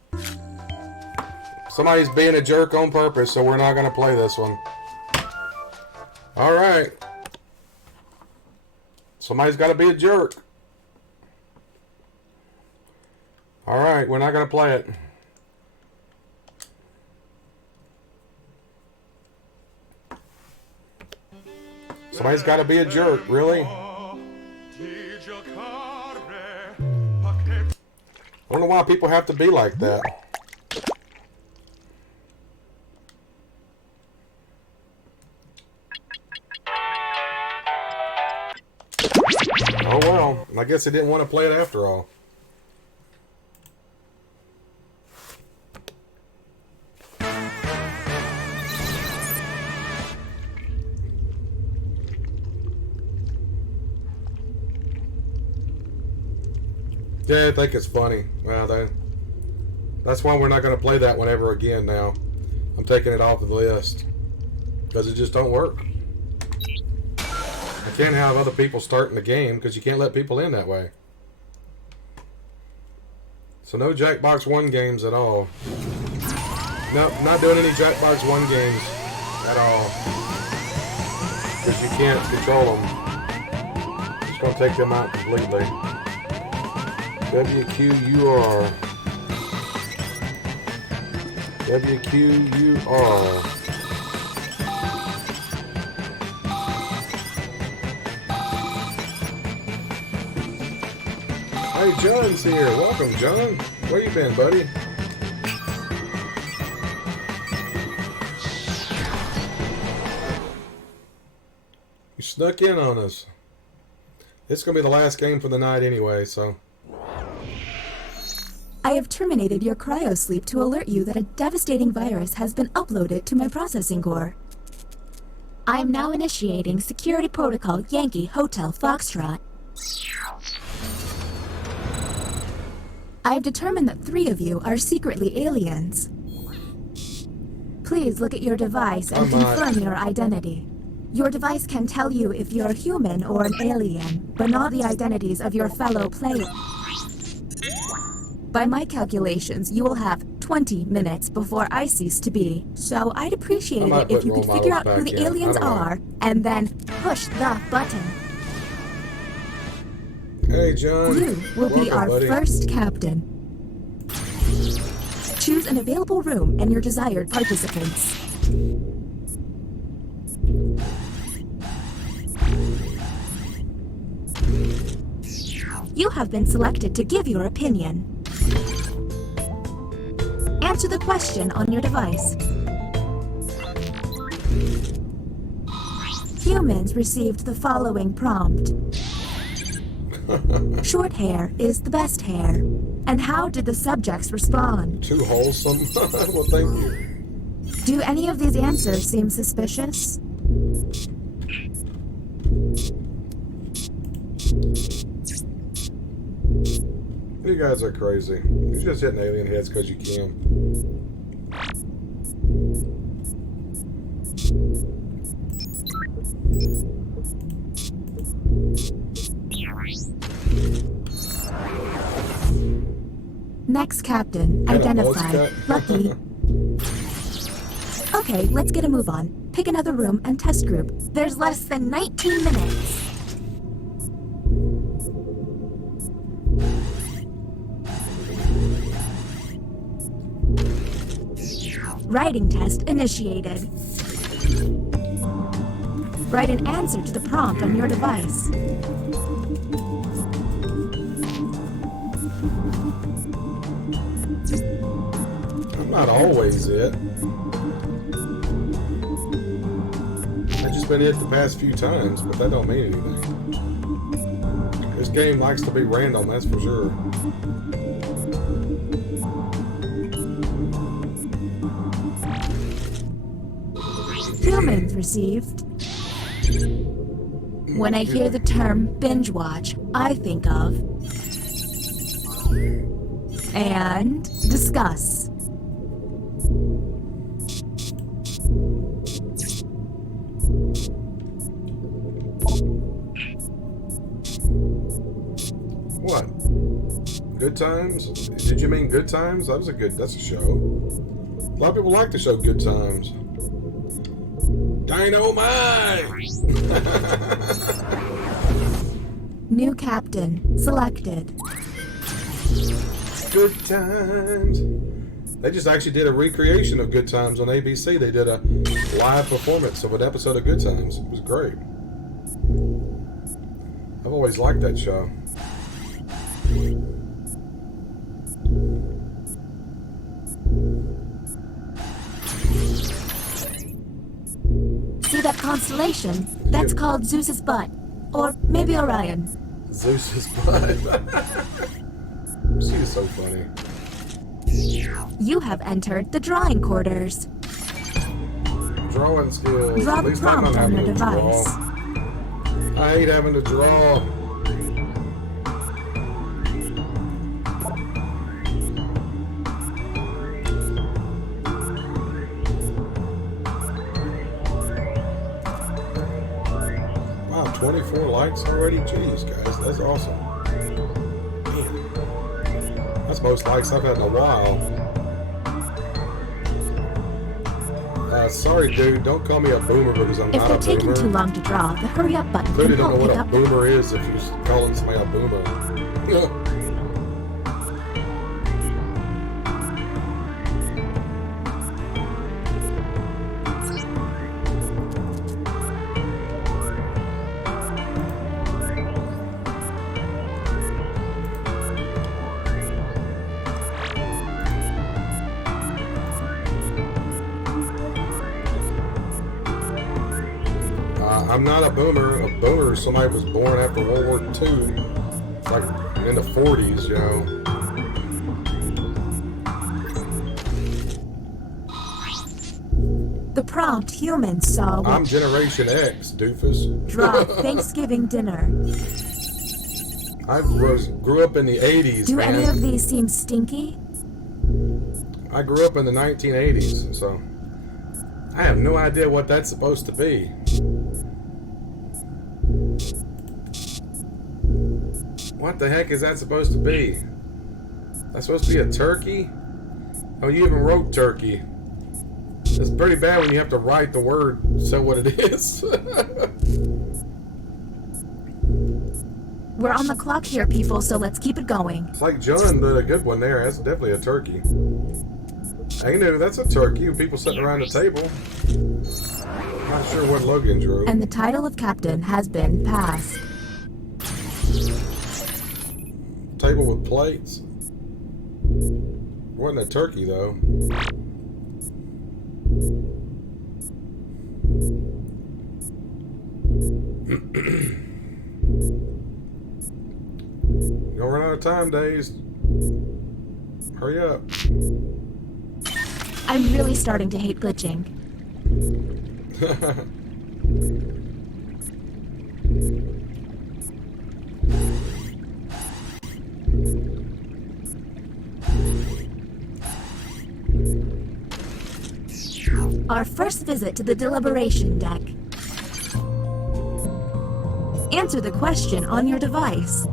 Somebody's being a jerk on purpose, so we're not going to play this one. Alright. Somebody's got to be a jerk. Alright, we're not going to play it. Somebody's got to be a jerk, really? I don't know why people have to be like that. Oh well, I guess they didn't want to play it after all. Yeah, I think it's funny. Well, I That's why we're not going to play that one ever again now. I'm taking it off the list. Because it just don't work. I can't have other people starting the game because you can't let people in that way. So no Jackbox 1 games at all. No, not doing any Jackbox 1 games at all. Because you can't control them. Just going to take them out completely. WQUR. WQUR. Hey, John's here. Welcome, John. Where you been, buddy? You snuck in on us. It's going to be the last game for the night anyway, so... I have terminated your cryosleep to alert you that a devastating virus has been uploaded to my processing core. I am now initiating Security Protocol Yankee Hotel Foxtrot. I have determined that 3 of you are secretly aliens. Please look at your device and confirm your identity. Your device can tell you if you're human or an alien, but not the identities of your fellow players. By my calculations, you will have 20 minutes before I cease to be, so I'd appreciate it if you could figure out who the aliens are, and then push the button. Hey, John. You will be our first captain. Choose an available room and your desired participants. You have been selected to give your opinion. Answer the question on your device. Humans received the following prompt. Short hair is the best hair. And how did the subjects respond? Too wholesome? Well, thank you. Do any of these answers seem suspicious? You guys are crazy. You're just hitting alien heads because you can. Next captain, identified. Lucky. Okay, let's get a move on. Pick another room and test group. There's less than 19 minutes. Writing test initiated. Write an answer to the prompt on your device. I'm not always it. I've just been it the past few times, but that don't mean anything. This game likes to be random, that's for sure. Humans received. When I hear the term binge watch, I think of and discuss. What? Good Times? Did you mean Good Times? That's a show. A lot of people like the show Good Times. Dynamite! New captain selected. Good Times. They just actually did a recreation of Good Times on ABC. They did a live performance of an episode of Good Times. It was great. I've always liked that show. See that constellation? That's called Zeus's butt. Or maybe Orion. Zeus's butt. She is so funny. You have entered the drawing quarters. Drawing skills. Draw At the least I'm not prompt on having your to draw. device. I hate having to draw. 24 likes already. Jeez, guys, that's awesome. Man, that's the most likes I've had in a while. Sorry, dude. Don't call me a boomer because I'm If not they're a taking boomer. too long to draw, the hurry up button Clearly can don't know help what pick a up. boomer is if you're calling somebody a boomer. I'm not a boomer. A boomer is somebody who was born after World War II, like in the 40s, you know. The prompt humans saw I'm which Generation X, doofus. draw Thanksgiving dinner. I grew up in the 80s, Do man. any of these seem stinky? I grew up in the 1980s, so I have no idea what that's supposed to be. What the heck is that supposed to be? That's supposed to be a turkey? Oh, you even wrote turkey. It's pretty bad when you have to write the word, so what it is. We're on the clock here, people, so let's keep it going. It's like John did a good one there. That's definitely a turkey. I knew that's a turkey with people sitting around the table. Not sure what Logan drew. And the title of captain has been passed. Table with plates. Wasn't a turkey though. You'll run out of time, Days. Hurry up. I'm really starting to hate glitching. Our first visit to the deliberation deck. Answer the question on your device.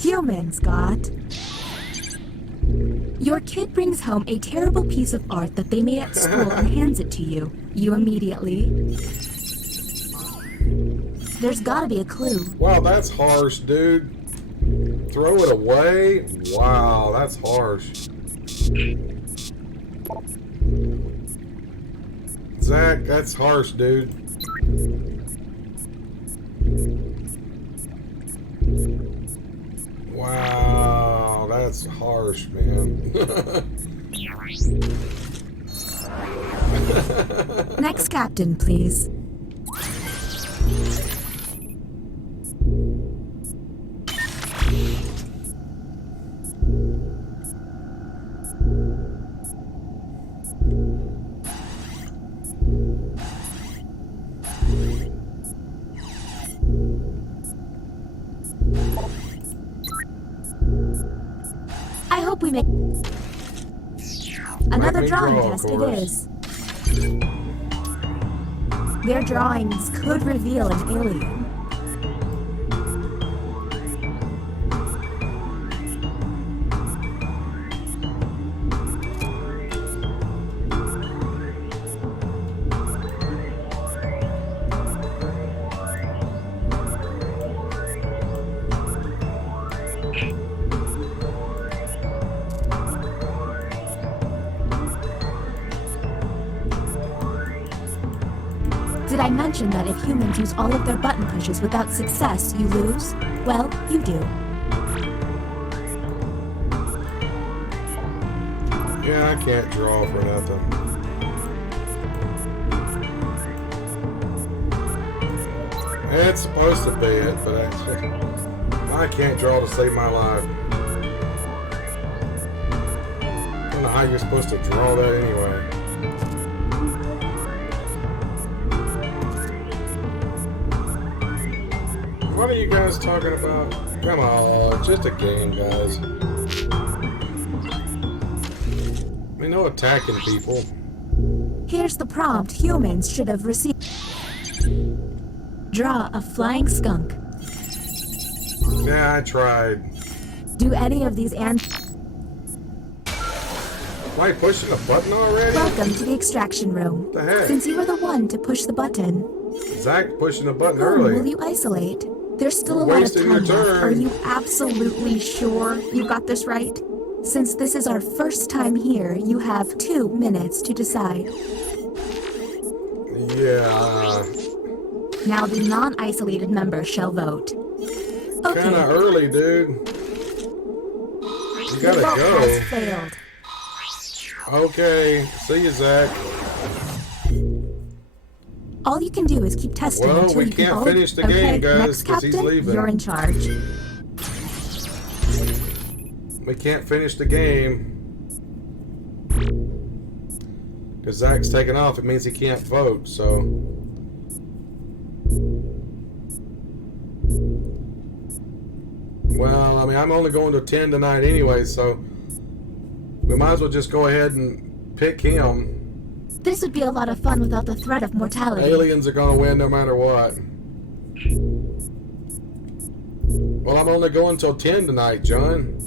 Humans got. Your kid brings home a terrible piece of art that they made at school and hands it to you. You immediately. There's gotta be a clue. Wow, that's harsh, dude. Throw it away? Wow, that's harsh. Zach, that's harsh, dude. Wow, that's harsh, man. Next captain, please. I hope we make another drawing test. It is. Their drawings could reveal an alien. Did I mention that if humans use all of their button pushes without success, you lose? Well, you do. Yeah, I can't draw for nothing. It's supposed to be it, but I can't draw to save my life. I don't know how you're supposed to draw that anyway. What are you guys talking about? Come on, it's just a game, guys. no attacking people. Here's the prompt humans should have received. Draw a flying skunk. Yeah, I tried. Do any of these Am I pushing a button already? Welcome to the extraction room. What the heck? Since you were the one to push the button, Zach pushing a button whom early. will you isolate? There's still a You're lot of wasting time your left. turn. Are you absolutely sure you got this right? Since this is our first time here, you have 2 minutes to decide. Yeah. Now the non-isolated member shall vote. Okay. Kinda early, dude. You gotta the vote go. has failed. Okay. See you, Zach. All you can do is keep testing Well, until we you can can't vote. finish the Okay, game, guys, next 'cause he's captain, leaving. you're in charge. We can't finish the game. Because Zach's taking off, it means he can't vote, so. Well, I mean, I'm only going to 10 tonight anyway, so. We might as well just go ahead and pick him. This would be a lot of fun without the threat of mortality. Aliens are going to win no matter what. Well, I'm only going till 10 tonight, John.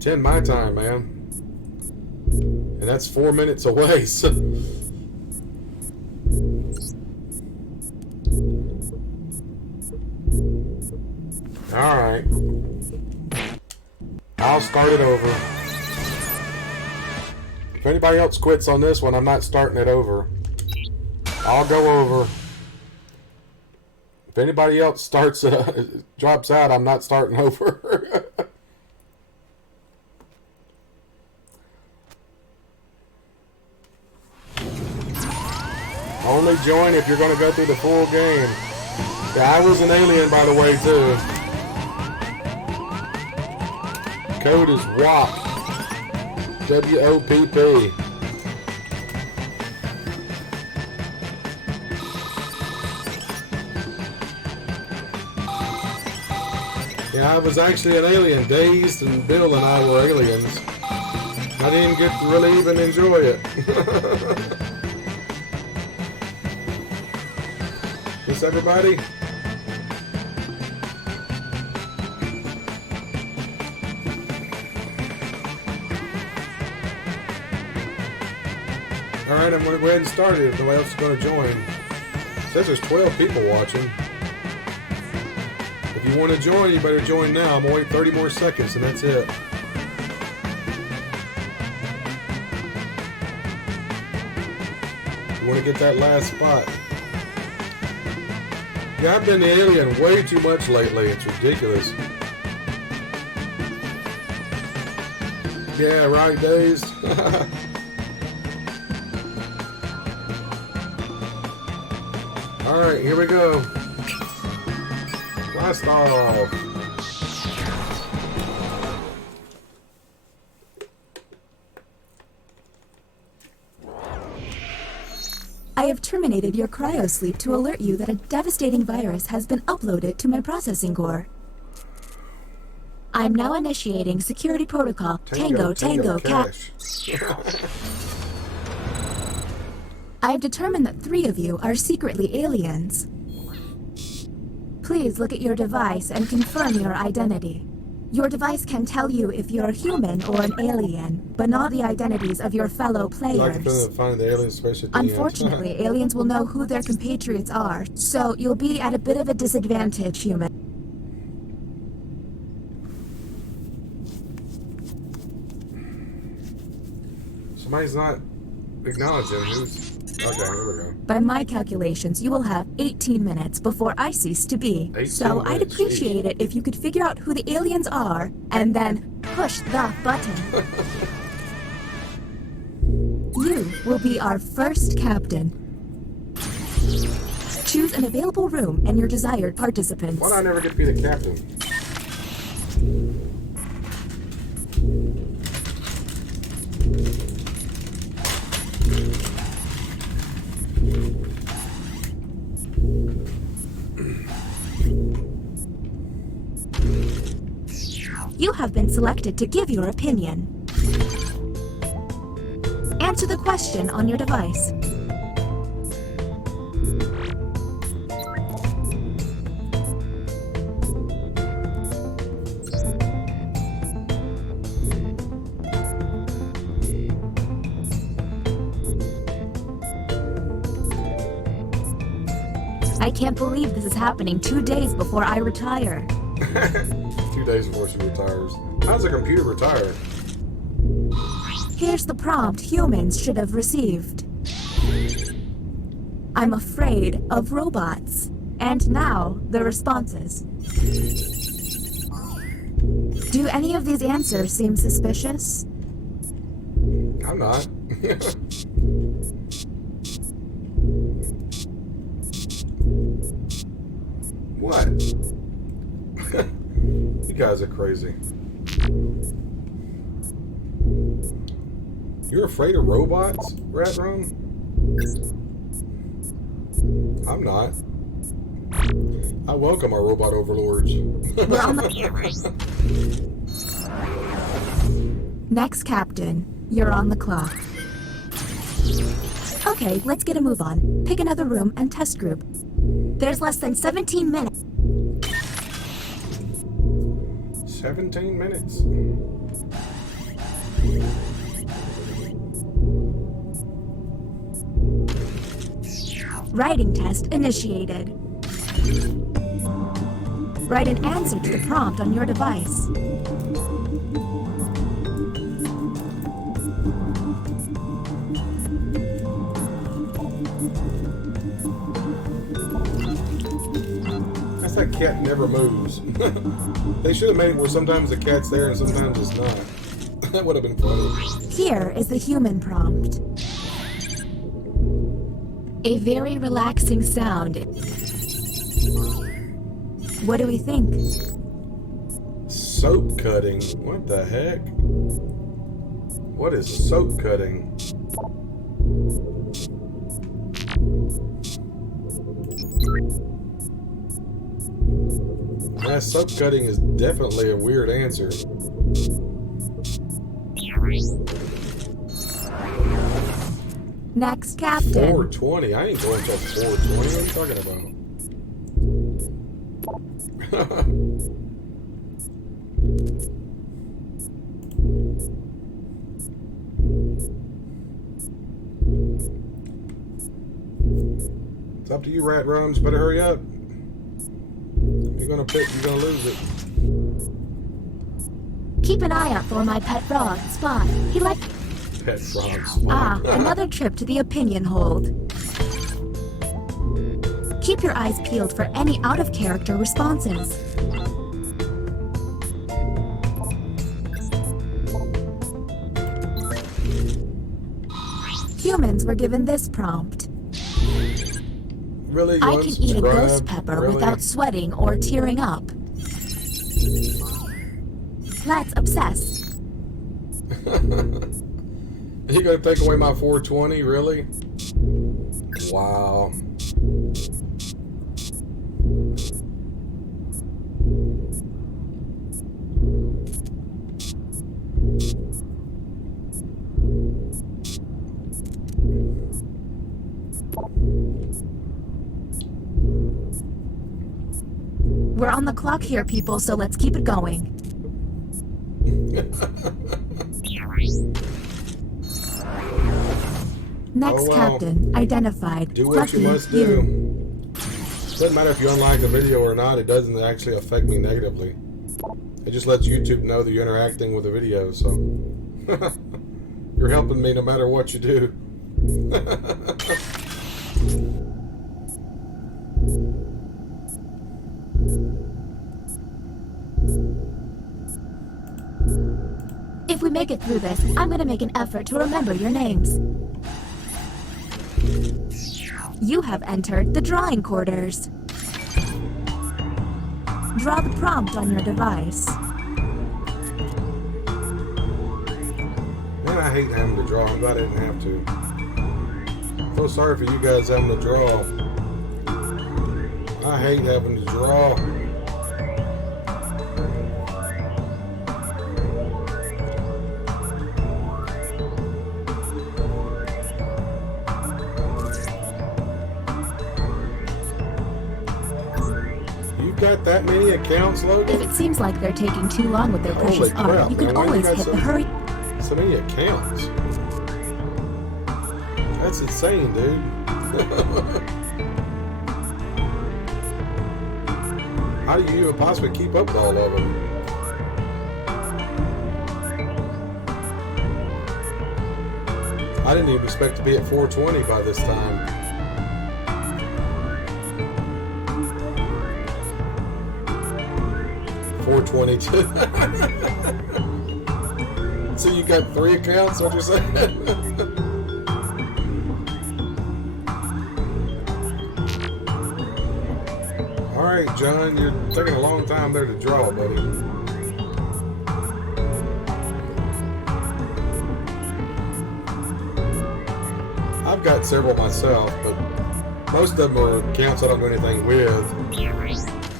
10 my time, man. And that's 4 minutes away, so. Alright. I'll start it over. If anybody else quits on this one, I'm not starting it over. I'll go over. If anybody else starts, drops out, I'm not starting over. Only join if you're going to go through the full game. Yeah, I was an alien, by the way, too. Code is WOPP. WOPP. Yeah, I was actually an alien. Dazed and Bill and I were aliens. I didn't get to really even enjoy it. Yes, everybody? Alright, I'm going to go ahead and start it if nobody else is going to join. It says there's 12 people watching. If you want to join, you better join now. I'm going to wait 30 more seconds and that's it. You want to get that last spot. Yeah, I've been the alien way too much lately. It's ridiculous. Yeah, right, Dazed. Alright, here we go. Blast off. I have terminated your cryosleep to alert you that a devastating virus has been uploaded to my processing core. I'm now initiating security protocol Tango Cash. I've determined that 3 of you are secretly aliens. Please look at your device and confirm your identity. Your device can tell you if you're human or an alien, but not the identities of your fellow I'd like players. to find the alien especially at the end. Unfortunately, aliens will know who their compatriots are, so you'll be at a bit of a disadvantage, human. Somebody's not acknowledging who's... Okay, here we go. By my calculations, you will have 18 minutes before I cease to be. 18 So I'd minutes, appreciate it if you could figure out who the aliens are, and then push the button. You will be our first captain. Choose an available room and your desired participants. Why do I never get to be the captain? You have been selected to give your opinion. Answer the question on your device. I can't believe this is happening 2 days before I retire. 2 days before she retires. How does a computer retire? Here's the prompt humans should have received. I'm afraid of robots. And now, the responses. Do any of these answers seem suspicious? I'm not. What? You guys are crazy. You're afraid of robots, Rat Rum? I'm not. I welcome our robot overlords. We're on the... Next, Captain. You're on the clock. Okay, let's get a move on. Pick another room and test group. There's less than 17 minutes. 17 minutes. Writing test initiated. Write an answer to the prompt on your device. That cat never moves. They should have made it where sometimes the cat's there and sometimes it's not. That would have been funny. Here is the human prompt. A very relaxing sound. What do we think? Soap cutting. What the heck? What is soap cutting? Yeah, soap cutting is definitely a weird answer. Next, Captain. 420. I ain't going till 420. What are you talking about? It's up to you, Rat Rums. Better hurry up. You're gonna pick, you're gonna lose it. Keep an eye out for my pet frog, Spot. He likes... Pet frogs. Ah, another trip to the opinion hold. Keep your eyes peeled for any out-of-character responses. Humans were given this prompt. Really? I can eat a ghost pepper without sweating or tearing up. Let's obsess. You gonna take away my 420? Really? Wow. We're on the clock here, people, so let's keep it going. Next, Captain, identified. Do what you must do. Doesn't matter if you unlike the video or not, it doesn't actually affect me negatively. It just lets YouTube know that you're interacting with the video, so you're helping me no matter what you do. If we make it through this, I'm gonna make an effort to remember your names. You have entered the drawing quarters. Draw the prompt on your device. Man, I hate having to draw. I'm glad I didn't have to. I feel sorry for you guys having to draw. I hate having to draw. got that many accounts, Logan? If it seems like they're taking too long with their Holy precious crap, art, you can man, why always you got hit the hurry. So many accounts. That's insane, dude. How do you even possibly keep up with all of them? I didn't even expect to be at 420 by this time. $422. So you got 3 accounts, what you're saying? Alright, John, you're taking a long time there to draw, buddy. I've got several myself, but most of them are accounts I don't do anything with.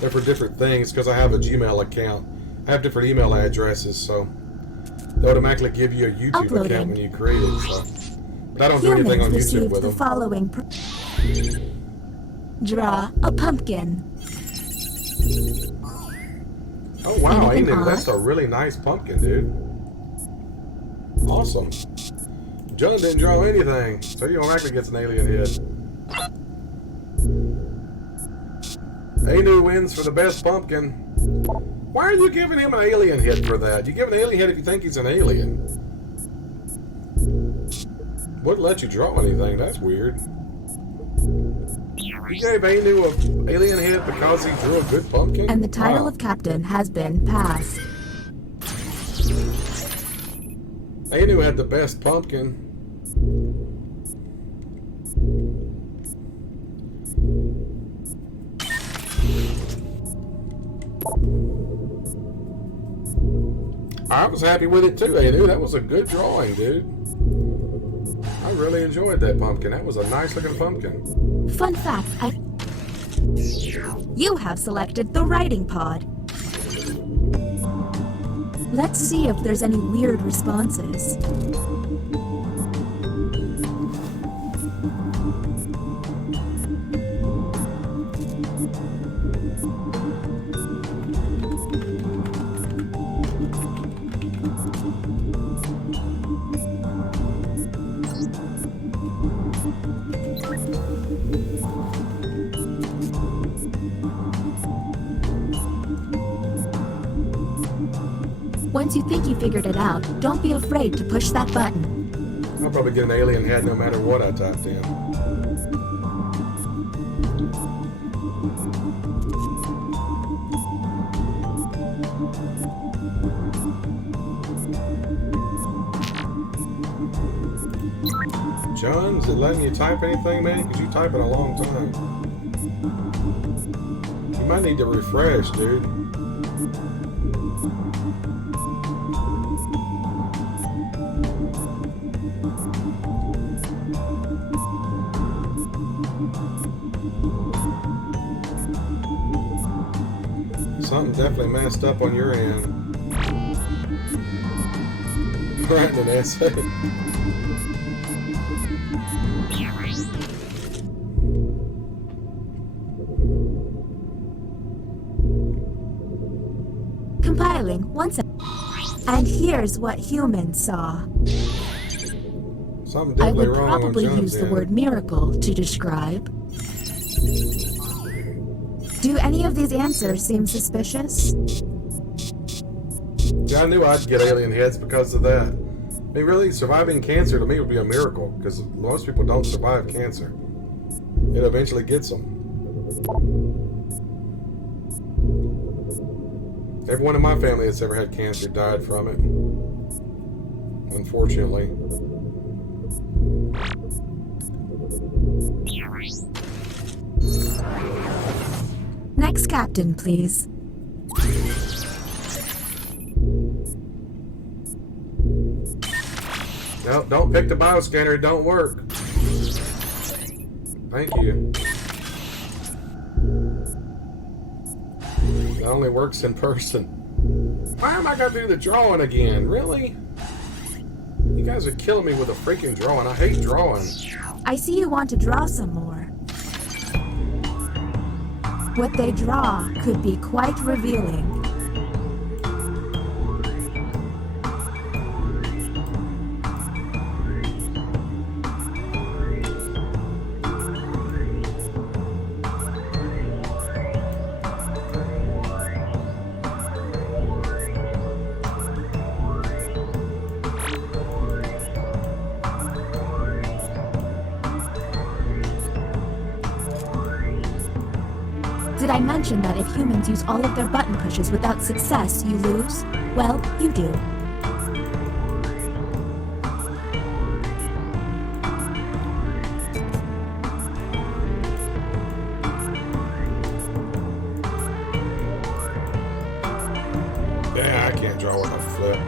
They're for different things because I have a Gmail account. I have different email addresses, so they automatically give you a YouTube account when you create it. So. But I don't do anything on YouTube with the them. Following draw a pumpkin. Oh wow, Anything Amino, that's a really nice pumpkin, dude. Awesome. John didn't draw anything, so he automatically gets an alien head. Anu wins for the best pumpkin. Why are you giving him an alien head for that? You give an alien head if you think he's an alien. Wouldn't let you draw anything, that's weird. You gave Anu an alien head because he drew a good pumpkin? And the title of captain has been passed. Anu had the best pumpkin. I was happy with it too, Anu. That was a good drawing, dude. I really enjoyed that pumpkin. That was a nice looking pumpkin. Fun fact, you have selected the writing pod. Let's see if there's any weird responses. Once you think you figured it out, don't be afraid to push that button. I'll probably get an alien head no matter what I typed in. John, is it letting you type anything, man? Because you type it a long time. You might need to refresh, dude. Something definitely messed up on your end. Writing an essay. Compiling once. And here's what humans saw. Something I definitely would wrong probably on John's use the end. word miracle to describe. Do any of these answers seem suspicious? Yeah, I knew I'd get alien heads because of that. I mean, really, surviving cancer to me would be a miracle because most people don't survive cancer. It eventually gets them. Everyone in my family that's ever had cancer died from it. Unfortunately. Next captain, please. No, don't pick the bioscanner. It don't work. Thank you. It only works in person. Why am I going to do the drawing again? Really? You guys are killing me with a freaking drawing. I hate drawing. I see you want to draw some more. What they draw could be quite revealing. Did I mention that if humans use all of their button pushes without success, you lose? Well, you do. Yeah, I can't draw with a flip.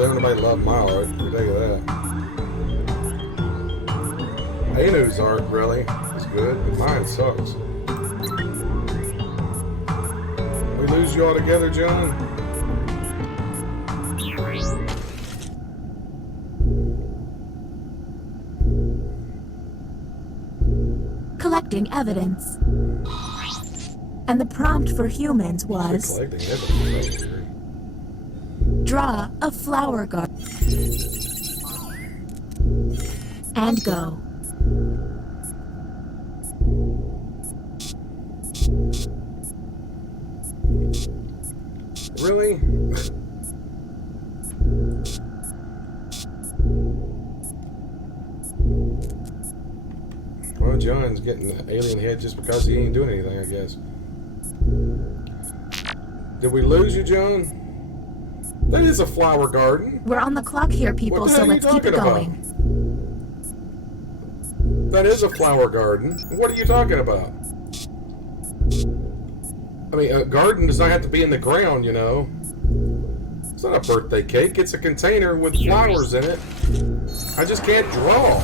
Everybody loved my art. I can tell you that. Amino's art really is good, but mine sucks. We lose you all together, John? Collecting evidence. And the prompt for humans was... Collecting evidence. Draw a flower garden. And go. Really? Well, John's getting the alien head just because he ain't doing anything, I guess. Did we lose you, John? That is a flower garden. We're on the clock here, people, so let's keep it going. That is a flower garden. What are you talking about? I mean, a garden does not have to be in the ground, you know. It's not a birthday cake. It's a container with flowers in it. I just can't draw.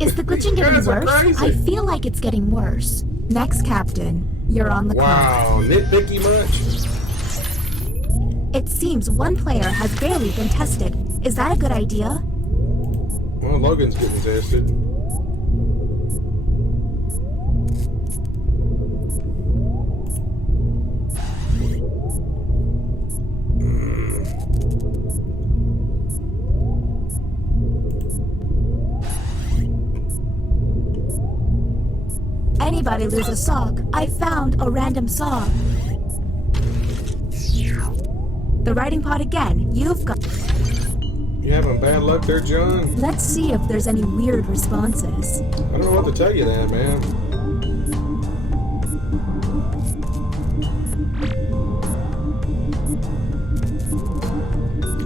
Is the glitching getting worse? I feel like it's getting worse. Next, Captain. You're on the clock. Wow, nitpicky much? It seems one player has barely been tested. Is that a good idea? Well, Logan's getting tested. Anybody lose a sock? I found a random sock. The writing pod again. You've got... You having bad luck there, John? Let's see if there's any weird responses. I don't know what to tell you then, man.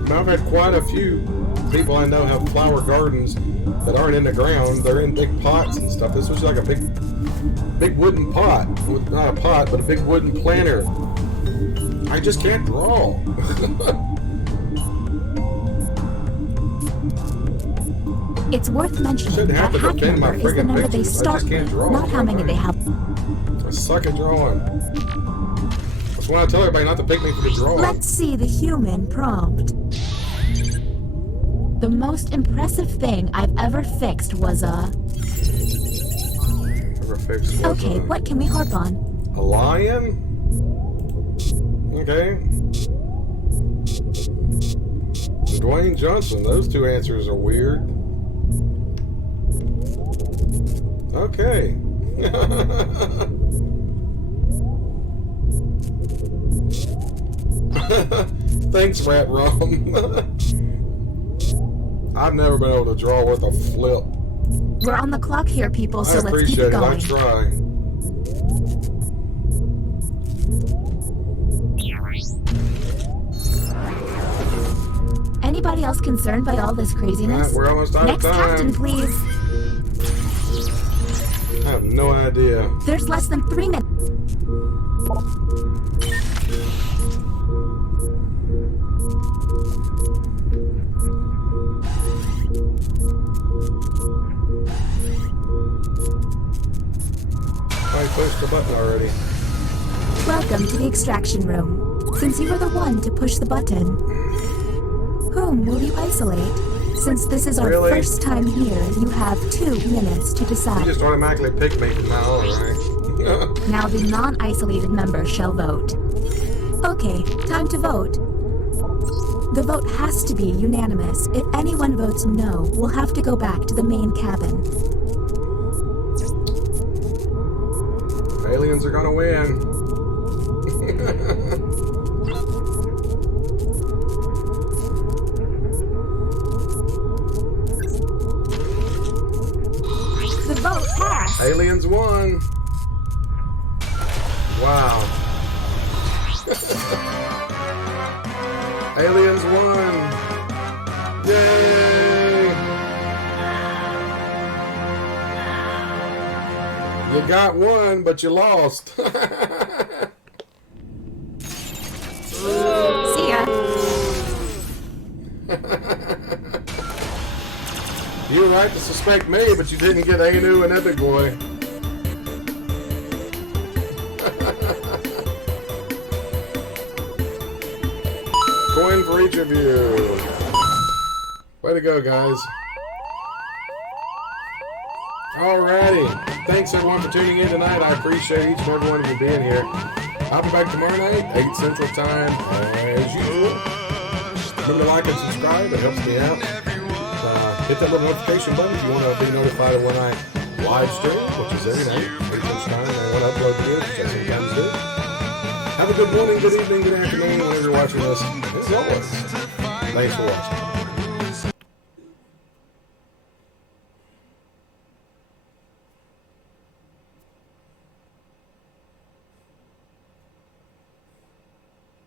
Now, I've had quite a few people I know have flower gardens that aren't in the ground. They're in big pots and stuff. This was like a big wooden pot. Not a pot, but a big wooden planter. I just can't draw. It's worth mentioning that hack number is the number they start with, not how many they have. I suck at drawing. That's why I tell everybody not to pick me for the drawing. Let's see the human prompt. The most impressive thing I've ever fixed was a... Okay, what can we harp on? A lion? Okay. Dwayne Johnson, those two answers are weird. Okay. Thanks, Rat Rom. I've never been able to draw with a flip. We're on the clock here, people, so let's keep it going. I try. Anybody else concerned by all this craziness? We're almost out of time. Next captain, please. I have no idea. There's less than 3 minutes. pushed the button already. Welcome to the extraction room. Since you were the one to push the button, whom will you isolate? Since this is our first time here, you have 2 minutes to decide. You just automatically pick me from now on, right? Now the non-isolated member shall vote. Okay, time to vote. The vote has to be unanimous. If anyone votes no, we'll have to go back to the main cabin. Aliens are gonna win. The vote passed. Aliens won. Wow. Aliens won. Yay! You got one, but you lost. See ya. You were right to suspect me, but you didn't get Anu and Epic Boy. Coin for each of you. Way to go, guys. Alrighty. Thanks everyone for tuning in tonight. I appreciate each and every one of you being here. I'll be back tomorrow night, 8 Central Time, as usual. Remember to like and subscribe. It helps me out. Hit that little notification button if you want to be notified of when I live stream, which is every night, 8 Central Time, and when I upload videos, which I sometimes do. Have a good morning, good evening, good afternoon, whenever you're watching this. As always, thanks for watching.